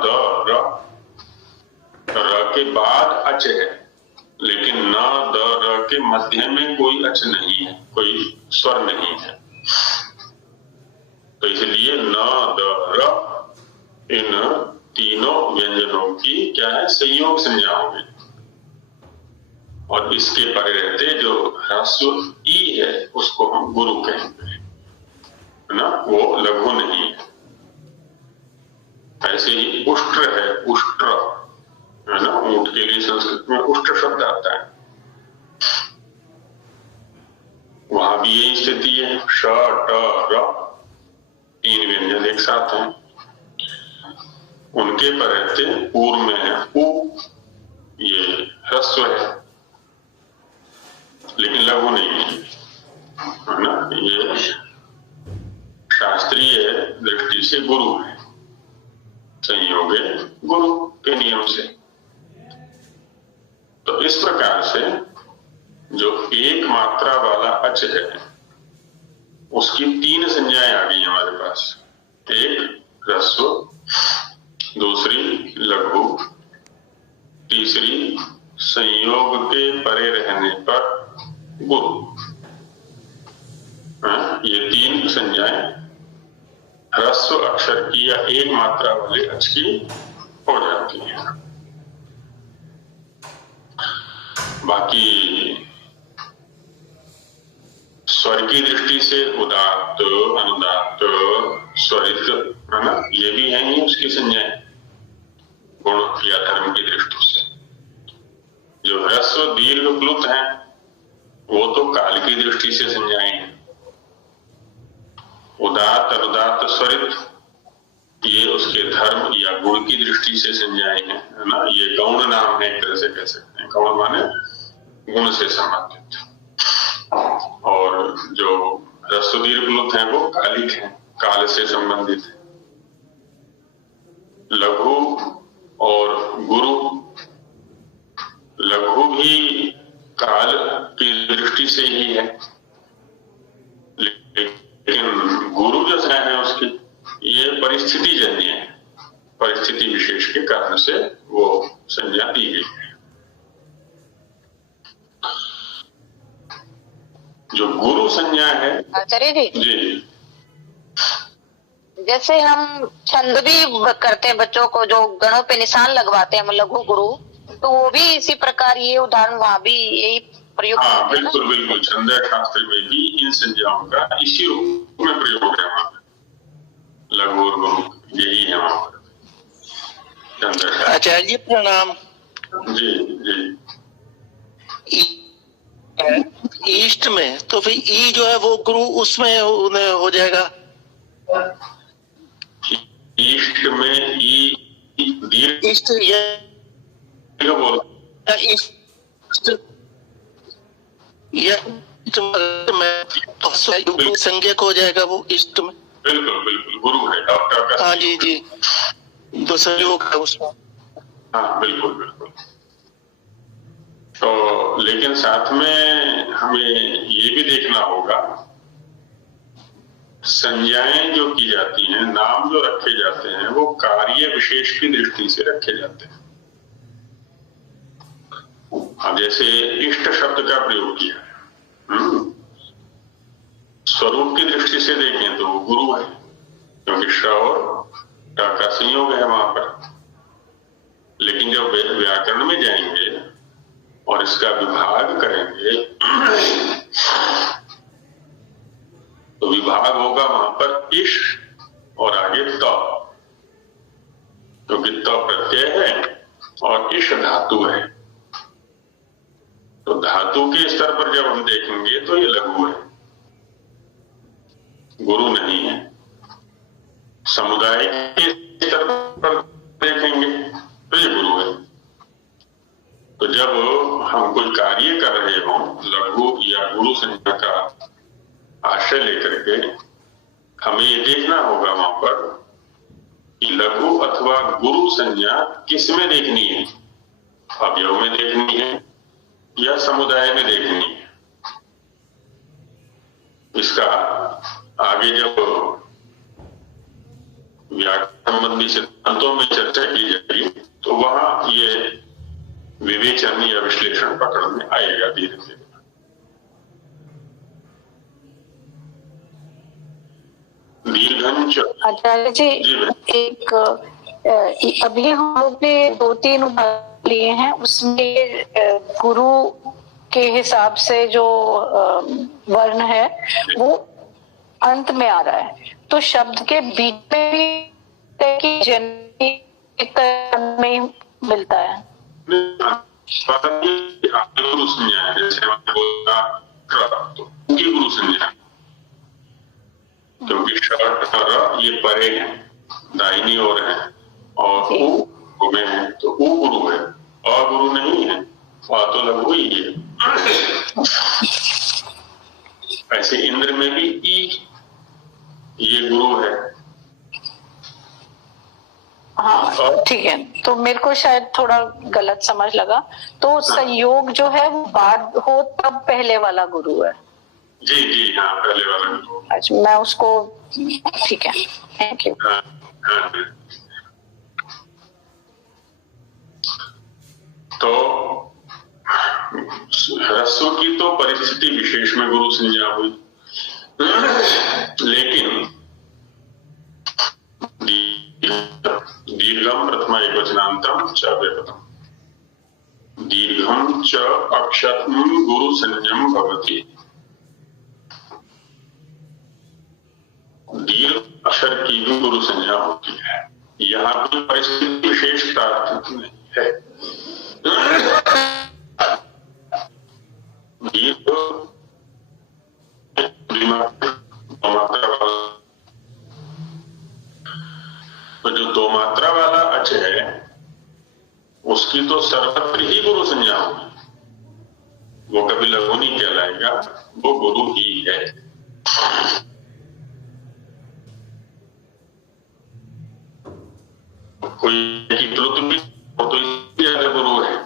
द, र के बाद अच है, लेकिन न, द, र के मध्य में कोई अच नहीं है, कोई स्वर नहीं है। तो इसलिए न, द, र इन तीनों व्यंजनों की क्या है, संयोग संज्ञा होगी। और इसके परे रहते जो ह्रस्व ई है उसको हम गुरु कहेंगे, है ना, वो लघु नहीं है। ऐसे ही उष्ट्र है, उष्ट्र है ना, ऊंट के लिए संस्कृत में उष्ट्र शब्द आता है, वहां भी यही स्थिति है। श, ट, र तीन व्यंजन एक साथ हैं, उनके पर रहते पूर्व में है उ, ये ह्रस्व है लेकिन लघु नहीं है ना, ये शास्त्रीय दृष्टि से गुरु है, संयोग है गुरु के नियम से। तो इस प्रकार से जो एक मात्रा वाला अच है उसकी तीन संज्ञाएं आ गई हमारे पास, एक ह्रस्व, दूसरी लघु, तीसरी संयोग के परे रहने पर गुरु। ये तीन संज्ञाएं ह्रस्व अक्षर की या एक मात्रा वाले अच की हो जाती है। बाकी स्वर की दृष्टि से उदात्त, अनुदात्त, स्वरित, है ना, ये भी है ही उसकी संज्ञाएं गुण या धर्म की दृष्टि से। जो ह्रस्व दीर्घ प्लुत हैं वो तो काल की दृष्टि से संज्ञाएं हैं। उदात्त, अनुदात्त, स्वरित ये उसके धर्म या गुण की दृष्टि से संज्ञाएं हैं, है ना, ये गौण नाम है, एक तरह से कह सकते हैं। गौण माने गुण से संबंधित, और जो ह्रस्व दीर्घ प्लुत हैं वो कालिक हैं, काल से संबंधित है। लघु और गुरु, लघु भी काल की दृष्टि से ही है, लेकिन गुरु जो है उसकी ये परिस्थिति जन्य है, परिस्थिति विशेष के कारण से वो संज्ञा दी गई है। जो गुरु संज्ञा है आचार्य जी, जी, जैसे हम छंद भी करते हैं बच्चों को, जो गणों पे निशान लगवाते हैं हम लघु गुरु, तो वो भी इसी प्रकार ये उदाहरण वहां भी यही प्रयोग हाँ करते हैं ना? बिल्कुल बिल्कुल, छंद शास्त्र में भी इन संज्ञाओं का इसी रूप में प्रयोग है वहां पर, लघु और गुरु यही है वहां पर छंद। आचार्य जी प्रणाम। जी जी, ईस्ट में तो फिर ई जो है वो गुरु उसमें हो जाएगा। ईस्ट में ई दीर्घ ईस्ट ये बोल, ईस्ट ये में तो संज्ञक हो जाएगा वो ईस्ट में। बिल्कुल बिल्कुल, गुरु है डॉक्टर का। हाँ जी जी, दो संयोग है उसमें। हाँ बिल्कुल बिल्कुल। तो लेकिन साथ में हमें ये भी देखना होगा, संज्ञाएं जो की जाती हैं, नाम जो रखे जाते हैं, वो कार्य विशेष की दृष्टि से रखे जाते हैं। अब जैसे इष्ट शब्द का प्रयोग किया, स्वरूप की दृष्टि से देखें तो वो गुरु है, क्योंकि श और ट का संयोग है वहां पर। लेकिन जब व्याकरण में जाएंगे और इसका विभाग करेंगे तो विभाग होगा वहां पर इश और आगे त, क्योंकि त प्रत्यय है और इश धातु है। तो धातु के स्तर पर जब हम देखेंगे तो ये लघु है, गुरु नहीं है। समुदाय के स्तर पर देखेंगे तो ये गुरु है। तो जब हम कोई कार्य कर रहे हों, लघु या गुरु संज्ञा का आश्रय लेकर के हमें ये देखना होगा वहां पर कि लघु अथवा गुरु संज्ञा किस में देखनी है, अवयव में देखनी है या समुदाय में देखनी है। इसका आगे जब व्याकरण संबंधी सिद्धांतों में चर्चा की जाएगी तो वहां ये विवेचन या विश्लेषण पकड़ में आएगा धीरे धीरे। दीर्घंच। आचार्य जी, एक अभी हम लोग ने 2-3 उदाहरण लिए हैं, उसमें गुरु के हिसाब से जो वर्ण है वो अंत में आ रहा है, तो शब्द के बीच में भी कि में मिलता है। गुरु संज्ञा है, जैसे बोला की गुरु संज्ञा, क्योंकि शब्द ये परे है, दाहिनी ओर है, और ऊ में है, तो ऊ गुरु है, और गुरु नहीं है, और तो लघु ही है। ऐसे इंद्र में भी ई ये गुरु है। हाँ ठीक है, तो मेरे को शायद थोड़ा गलत समझ लगा, तो संयोग जो है वो बाद हो तब पहले वाला गुरु है। जी जी हाँ, पहले वाला गुरु। अच्छा, मैं उसको, ठीक है, थैंक यू। हाँ, हाँ। तो ह्रस्व की तो परिस्थिति विशेष में गुरु संज्ञा हुई, लेकिन दीर्घम प्रथमा एकवचनांतम च व्यापकम, दीर्घम च अक्षरम गुरु संज्ञम भवति। दीर्घ अक्षर की भी गुरु संज्ञा होती है। यहाँ पर परिस्थिति विशेष प्रार्थित नहीं है। दीर्घ तो जो 2 मात्रा वाला अच है उसकी तो सर्वत्र ही गुरु संज्ञा होगी, वो कभी लघु नहीं कहलाएगा, वो गुरु ही है। कोई तो इसलिए गुरु है।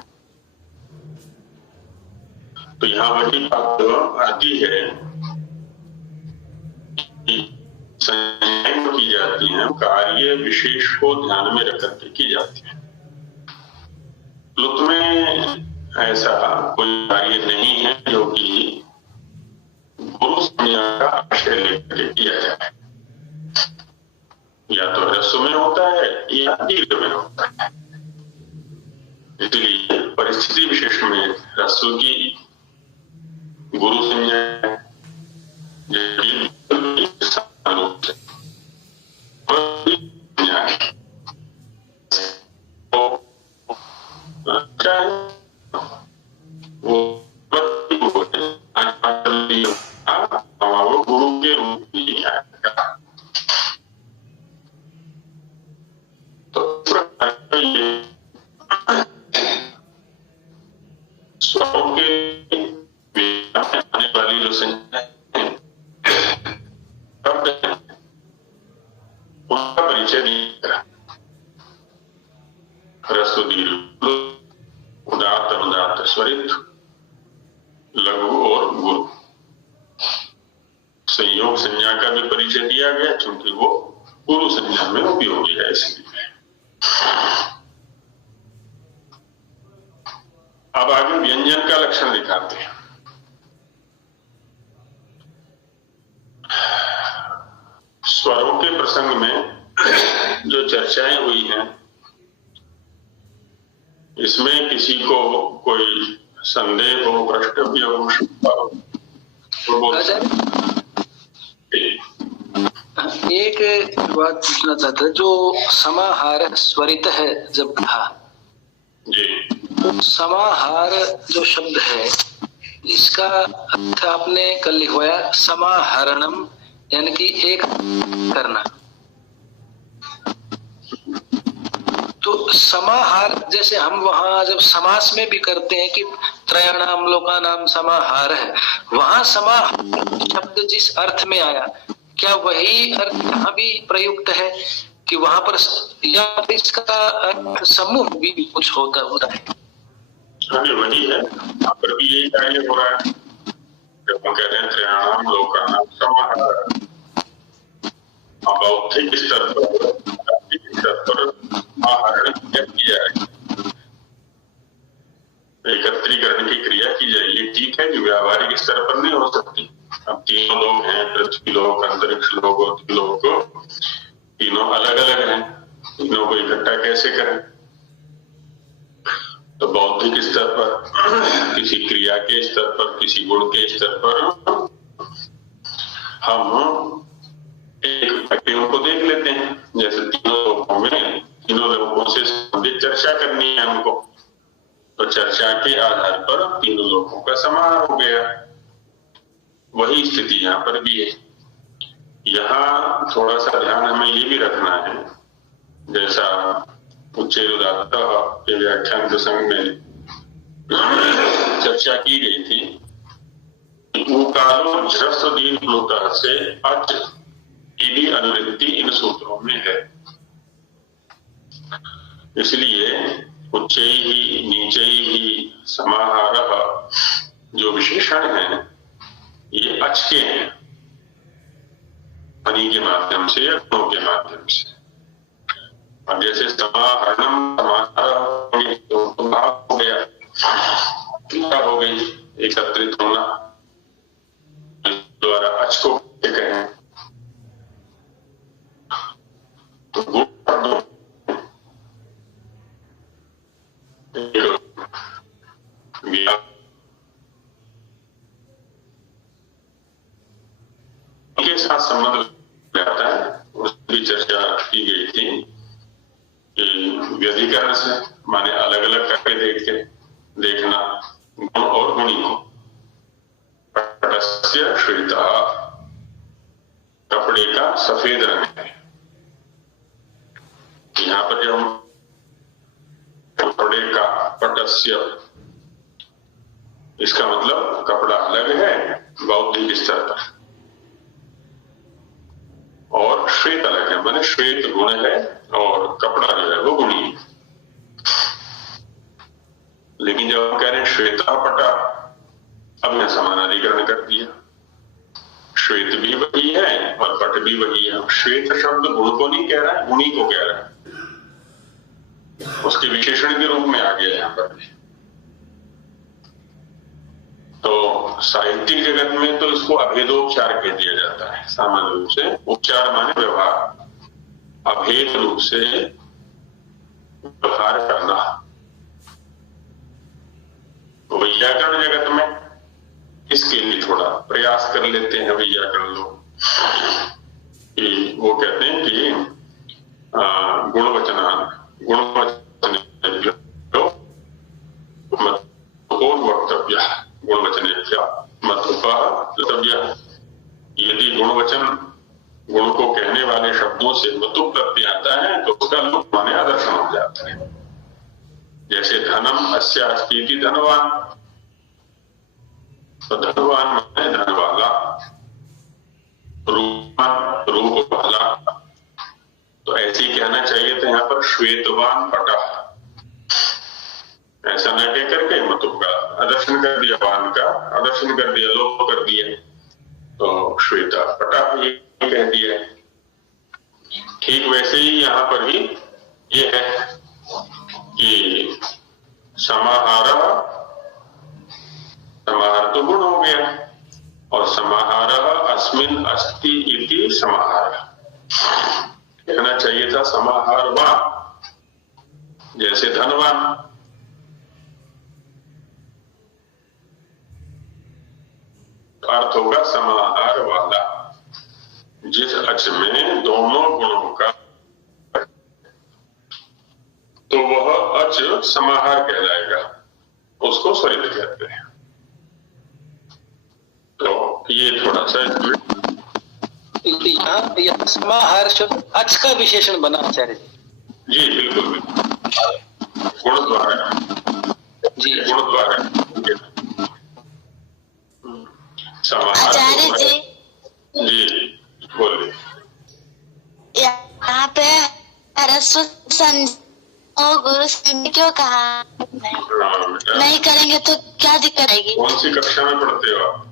तो यहाँ वही बात आती है कि संज्ञाएं की जाती हैं, कार्य विशेष को ध्यान में रख करके की जाती है। प्लुत में ऐसा कोई कार्य नहीं है जो कि गुरु संज्ञा का आश्रय लेकर किया जाए, या तो ह्रस्व में होता है या दीर्घ में होता है। इसलिए परिस्थिति विशेष में ह्रस्व की गुरु संज्ञा वो गुरु के रूप में आएगा। तो ये स्वरों के आने वाली जो संज्ञा उनका परिचय नहीं। ह्रस्व दीर्घ उदात्त अनुदात्त स्वरित लघु और गुरु संयोग संज्ञा का भी परिचय दिया गया, क्योंकि वो गुरु संज्ञा में उपयोगी है। इसलिए अब आगे व्यंजन का लक्षण दिखाते हैं। स्वरों के प्रसंग में जो चर्चाएं हुई हैं, इसमें किसी को कोई संदेह हो, प्रश्न हो, तो बोल सकते। एक बात पूछना चाहता है, जो समाहार स्वरित है जब कहा जी, तो समाहार जो शब्द है इसका अर्थ आपने कल लिखवाया समाहरणम, यानी कि एक करना। तो समाहार जैसे हम वहां जब समास में भी करते हैं कि त्रयाणाम लोकानाम समाहार है, वहां समाहार शब्द जिस अर्थ में आया, क्या वही अर्थ यहाँ भी प्रयुक्त है कि वहां पर, या इसका अर्थ समूह भी कुछ होता है? वही है, यहाँ पर भी यही कार्य हो रहा है। जब हम कह रहे हैं त्रयाणाम लोकानाम समाहार, बौद्धिक स्तर पर आहरण किया है, एकत्रीकरण की क्रिया की जाए, ये ठीक है कि व्यावहारिक स्तर पर नहीं हो सकती। अब 3 लोग हैं, पृथ्वी लोक, अंतरिक्ष लोक और त्रिलोक, क्रिया के स्तर पर, किसी गुण के स्तर पर हम एक व्यक्तियों को देख लेते हैं। जैसे तीनों लोगों से संबंधित चर्चा करनी है हमको, तो चर्चा के आधार पर तीनों लोगों का समाहार हो गया। वही स्थिति यहाँ पर भी है। यहाँ थोड़ा सा ध्यान हमें ये भी रखना है, जैसा उच्चैरुदात्त के व्याख्यान प्रसंग में चर्चा की गई थी, उकारो ह्रस्व दीर्घ प्लुतः से अच की भी अनुवृत्ति इन सूत्रों में है। इसलिए उच्चैः नीचैः समाहारः जो विशेषण हैं ये अच के हैं, ध्वनि के माध्यम से या गुणों के माध्यम से। अब जैसे समाहरणम समाहारः तो भाव हो गया, क्रिया हो गई, एकत्रित होना, द्वारा अच को कहें। तो गुण के साथ संबंध रहता है, उसकी भी चर्चा की गई थी कि व्यधिकरण से माने अलग अलग करके देखना गुण और गुणी को। पटस्य श्वेता, कपड़े का सफेद रंग है। यहाँ पर जब हम कपड़े का पटस्य, इसका मतलब कपड़ा अलग है बौद्धिक स्तर पर, और श्वेत अलग है, माने श्वेत गुण है और कपड़ा जो है वो गुणी है। लेकिन जब हम कह रहे हैं श्वेता पटा, अब मैं समानाधिकरण कर दिया, श्वेत भी वही है और पट भी वही है। श्वेत शब्द गुण को नहीं कह रहा है, गुणी को कह रहा है, उसके विशेषण के रूप में आ गया यहाँ पर। तो साहित्यिक जगत में तो इसको अभेदोपचार कह दिया जाता है सामान्य रूप से। उपचार माने व्यवहार, अभेद रूप से व्यवहार करना। तो व्याकरण जगत में इसके लिए थोड़ा प्रयास कर लेते हैं व्याकरण लोग, कि वो कहते हैं कि गुणवचनान वक्तव्य गुणवचनेभ्यः मतुपः। यदि गुणवचन गुण को कहने वाले शब्दों से मतुप प्रत्यय आता है तो उसका लुप्त माने आदर्शन हो जाता है। जैसे धनम अस्या अस्ति इति धनवान, तो धनवान माने धन वाला, रूप वाला। तो ऐसे ही कहना चाहिए था यहाँ पर श्वेतवान पटा, ऐसा न कह करके मतुप का आदर्शन कर दिया, वान का आदर्शन कर दिया, लोप कर दिया, तो श्वेता पटा ये कह दिया। ठीक वैसे ही यहाँ पर भी ये है कि समाहार तो गुण हो गया, और समाहार अस्मिन अस्ति इति समाहार कहना चाहिए था समाहारवान, जैसे धनवान। अर्थ होगा समाहार वाला, जिस अच में दोनों गुणों का, तो वह अच समाहार कहलाएगा, उसको स्वरित कहते हैं। तो ये थोड़ा सा यहाँ समाहार शब्द अच का विशेषण बना आचार्य जी। बिल्कुल गुण द्वारा जी, गुण द्वारा आचार्य जी जी बोलिए। यहाँ पे गुरु क्यों कहा नहीं करेंगे तो क्या दिक्कत आएगी? कौन सी कक्षा में पढ़ते हो आप?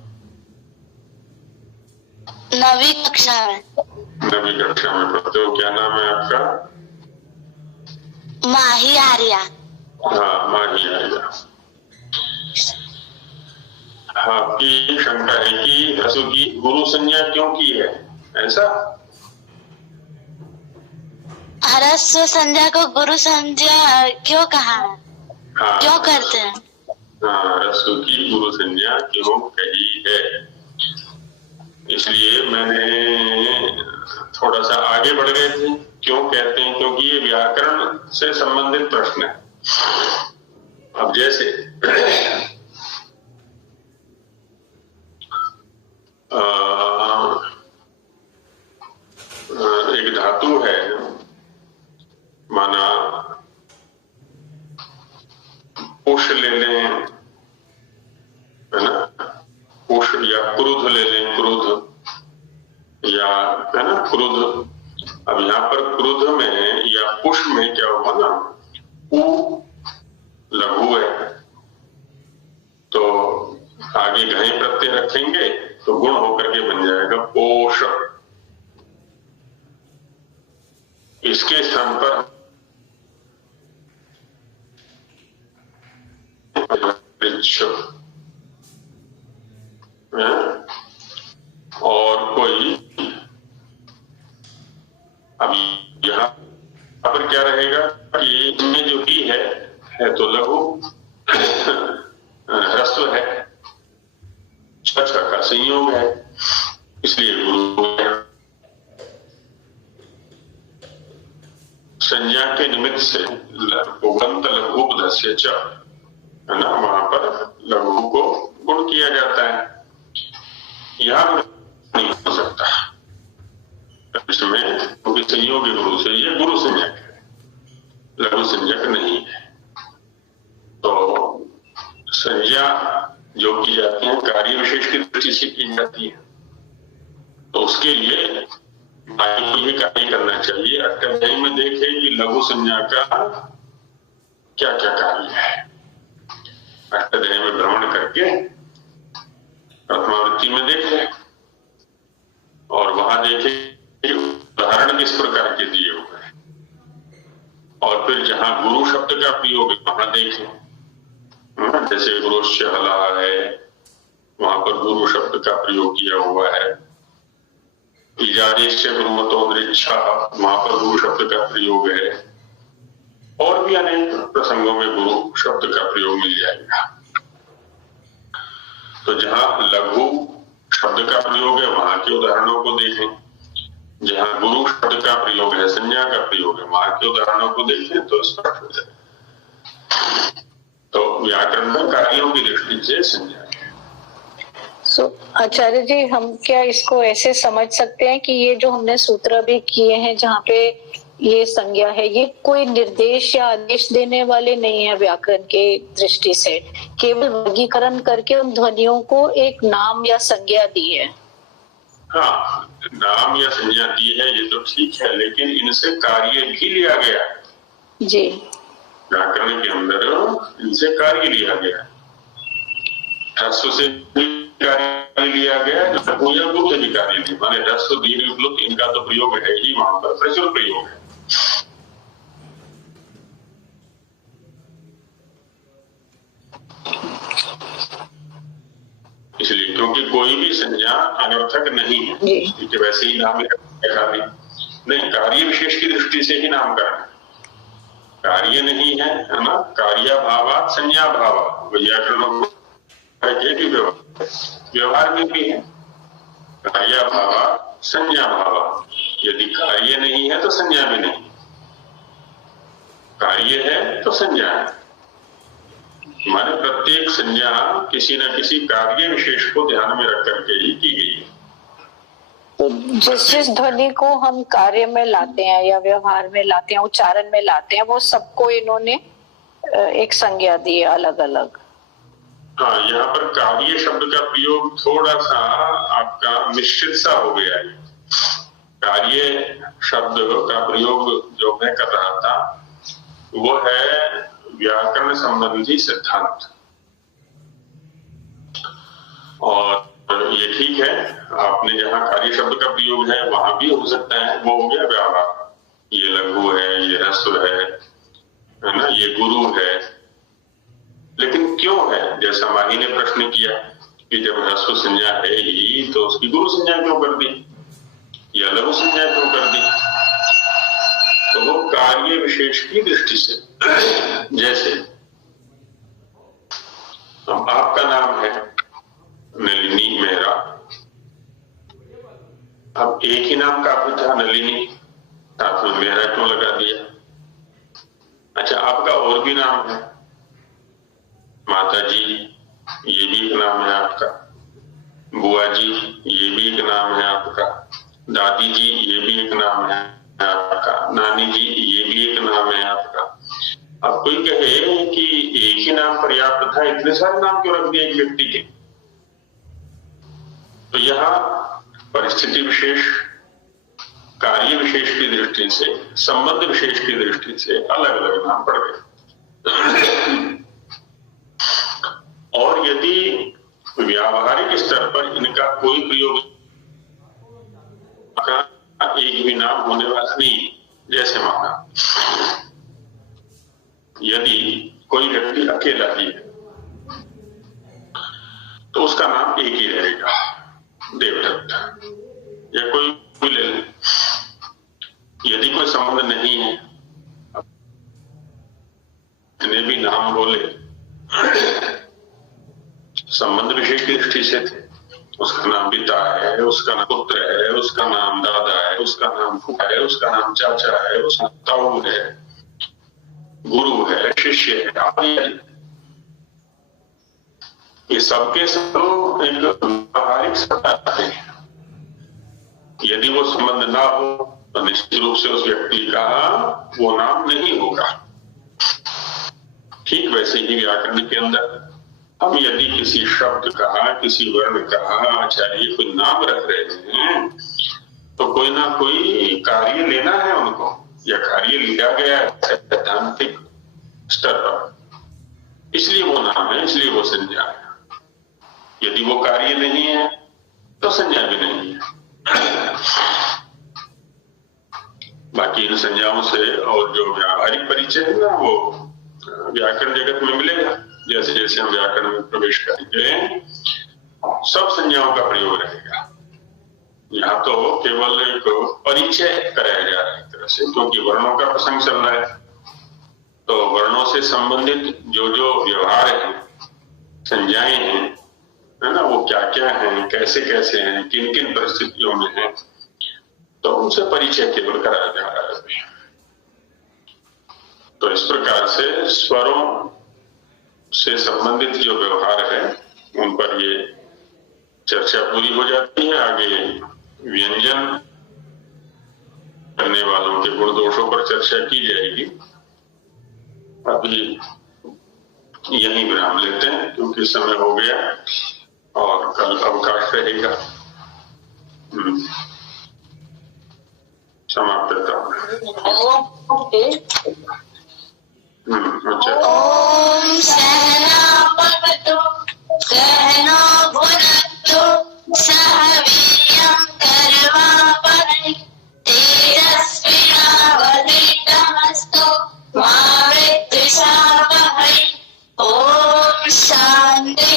9वीं कक्षा में। 9वीं कक्षा में पढ़ते हो। क्या नाम है आपका? माही आर्या। हाँ, माही आर्या। आपकी शंका है कि ह्रस्व की गुरु संज्ञा क्यों की है, ऐसा? ह्रस्व संज्ञा को गुरु संज्ञा क्यों कहा है? हाँ, क्यों करते हैं? रस्व की गुरु संज्ञा क्यों कही है। इसलिए मैंने थोड़ा सा आगे बढ़ गए थे। क्यों कहते हैं? क्योंकि ये व्याकरण से संबंधित प्रश्न है। अब जैसे एक धातु है, माना पुष ले लें, है ना, पुष, या क्रुध ले लें, क्रुध, या है ना क्रुध। अब यहाँ पर क्रुध में या पुष में क्या होगा ना, उ लघु है, तो आगे घई प्रत्यय रखेंगे तो गुण होकर के बन जाएगा पोष। इसके स्थान पर और कोई, अब यहाँ पर क्या रहेगा कि इसमें जो ही है तो लघु, ह्रस्व है, छ का संयोग है, इसलिए गुरु है। संज्ञा के निमित्त से उगंत लघुपधस्य च, है ना, वहां पर लघु को गुण किया जाता है। यहां नहीं हो सकता इसमें, क्योंकि संयोगी गुरु से ये गुरु संज्ञक है, लघु संज्ञक नहीं है। तो संज्ञा जो की जाती है कार्य विशेष की दृष्टि से की जाती है, तो उसके लिए वायु को ये कार्य करना चाहिए। अष्टाध्यायी में देखें कि लघु संज्ञा का क्या क्या कार्य है। अष्टाध्यायी में भ्रमण करके प्रथमावृत्ति में देख लें और वहां देखें उदाहरण किस प्रकार के दिए हुए हैं, और फिर जहां गुरु शब्द का प्रयोग है वहां देखें। जैसे गुरुश्च हला है, वहां पर गुरु शब्द का प्रयोग किया हुआ है। इजादेश गुरुमतो नृच्छा, वहां पर गुरु शब्द का प्रयोग है। और भी अनेक प्रसंगों में गुरु शब्द का प्रयोग मिल जाएगा। तो जहां लघु शब्द का प्रयोग है वहां के उदाहरणों को देखें, जहां गुरु शब्द का प्रयोग है, संज्ञा का प्रयोग है, वहां के उदाहरणों को देखें तो स्पष्ट हो जाए। तो व्याकरण में कार्यों की दृष्टि से संज्ञा है। आचार्य जी, हम क्या इसको ऐसे समझ सकते हैं कि ये जो हमने सूत्र भी किए हैं जहाँ पे ये संज्ञा है, ये कोई निर्देश या आदेश देने वाले नहीं है व्याकरण के दृष्टि से, केवल वर्गीकरण करके उन ध्वनियों को एक नाम या संज्ञा दी है? हाँ, नाम या संज्ञा दी है ये तो ठीक है, लेकिन इनसे कार्य भी लिया गया है जी। व्याकरण के अंदर इनसे कार्य लिया गया है। ह्रस्व से भी कार्य लिया गया है, लघु या गुरु से भी कार्य लिया, माने ह्रस्व दीर्घ प्लुत इनका तो प्रयोग है ही, वहां पर प्रचुर प्रयोग है। इसलिए क्योंकि कोई भी संज्ञा अनर्थक नहीं है, क्योंकि वैसे ही नाम नहीं, कार्य विशेष की दृष्टि से ही नामकरण है। कार्य नहीं है ना, कार्याभावात् संज्ञा भाव, व्याकरण व्यवहार में भी है कार्याभावात् संज्ञा भाव। यदि कार्य नहीं है तो संज्ञा भी नहीं, कार्य है तो संज्ञा है। हमारे प्रत्येक संज्ञा किसी न किसी कार्य विशेष को ध्यान में रख करके ही की गई है। तो जिस ध्वनि को हम कार्य में लाते हैं या व्यवहार में लाते हैं, उच्चारण में लाते हैं, वो सबको इन्होंने एक संज्ञा दी है अलग अलग। हाँ, यहाँ पर कार्य शब्द का प्रयोग थोड़ा सा आपका मिश्रित सा हो गया है। कार्य शब्द का प्रयोग जो मैं कर रहा था वो है व्याकरण संबंधी सिद्धांत, और ये ठीक है, आपने जहाँ कार्य शब्द का प्रयोग है वहां भी हो सकता है, वो हो गया व्यवहार। ये लघु है, ये ह्रस्व है ना, ये गुरु है। लेकिन क्यों है, जैसा माही ने प्रश्न किया कि जब ह्रस्व संज्ञा है ही तो उसकी गुरु संज्ञा क्यों कर दी या लघु संज्ञा क्यों कर दी? तो वो कार्य विशेष की दृष्टि से, जैसे अब आपका नाम है नलिनी मेहरा। अब एक ही नाम काफी था, नलिनी, साथ में मेहरा क्यों लगा दिया? अच्छा, आपका और भी नाम है, माता जी, ये भी एक नाम है आपका, बुआ जी, ये भी एक नाम है आपका, दादी जी, ये भी एक नाम है आपका, नानी जी, ये भी एक नाम है आपका। अब कोई कहे कि एक ही नाम पर्याप्त था, इतने सारे नाम क्यों रख दिए एक व्यक्ति के? तो यहाँ परिस्थिति विशेष, कार्य विशेष की दृष्टि से, संबंध विशेष की दृष्टि से अलग अलग नाम पड़ गए। और यदि व्यावहारिक स्तर पर इनका कोई प्रयोग का एक भी नाम होने वाला नहीं, जैसे माना यदि कोई व्यक्ति अकेला ही है तो उसका नाम एक ही रहेगा, देवदत्त, या कोई भी ले ले। यदि कोई संबंध नहीं है, इतने भी नाम बोले संबंध विशेष की दृष्टि से थे, उसका नाम पिता है, उसका नाम पुत्र है, उसका नाम दादा है, उसका नाम फूफा है, उसका नाम चाचा है, उसका ताऊ है, गुरु है, शिष्य है, आदि। ये सबके सब एक व्यवहारिक सत्ता है। यदि वो संबंध ना हो तो निश्चित रूप से उस व्यक्ति का वो नाम नहीं होगा। ठीक वैसे ही व्याकरण के अंदर हम यदि किसी शब्द का, किसी वर्ण का चाहे कोई नाम रख रहे हैं तो कोई ना कोई कार्य लेना है उनको, या कार्य लिया गया है सैद्धांतिक स्तर पर, इसलिए वो नाम है, इसलिए वो संज्ञा है। यदि वो कार्य नहीं है तो संज्ञा भी नहीं है। बाकी इन संज्ञाओं से और जो व्यावहारिक परिचय है ना, वो व्याकरण जगत में मिलेगा। जैसे जैसे हम व्याकरण में प्रवेश करेंगे सब संज्ञाओं का प्रयोग रहेगा। यहाँ तो केवल एक परिचय कराया जा रहा है एक तरह से, क्योंकि वर्णों का प्रसंग चल रहा है, तो वर्णों से संबंधित जो जो व्यवहार है, संज्ञाएं हैं, है ना, वो क्या क्या हैं, कैसे कैसे हैं, किन किन परिस्थितियों में हैं, तो उनसे परिचय केवल कराया जा रहा है। तो इस प्रकार से स्वरों से संबंधित जो व्यवहार है उन पर ये चर्चा पूरी हो जाती है। आगे व्यंजन करने वालों के गुण दोषों पर चर्चा की जाएगी। अभी यहीं विराम लेते हैं क्योंकि समय हो गया और कल अवकाश रहेगा। समाप्त करता हूं। ओम सहना भवतु सहना भुनक्तु सह वीर्यं कर्वावहै तेजस्विनावधीतमस्तु मा विद्विषावहै। ओम शांति।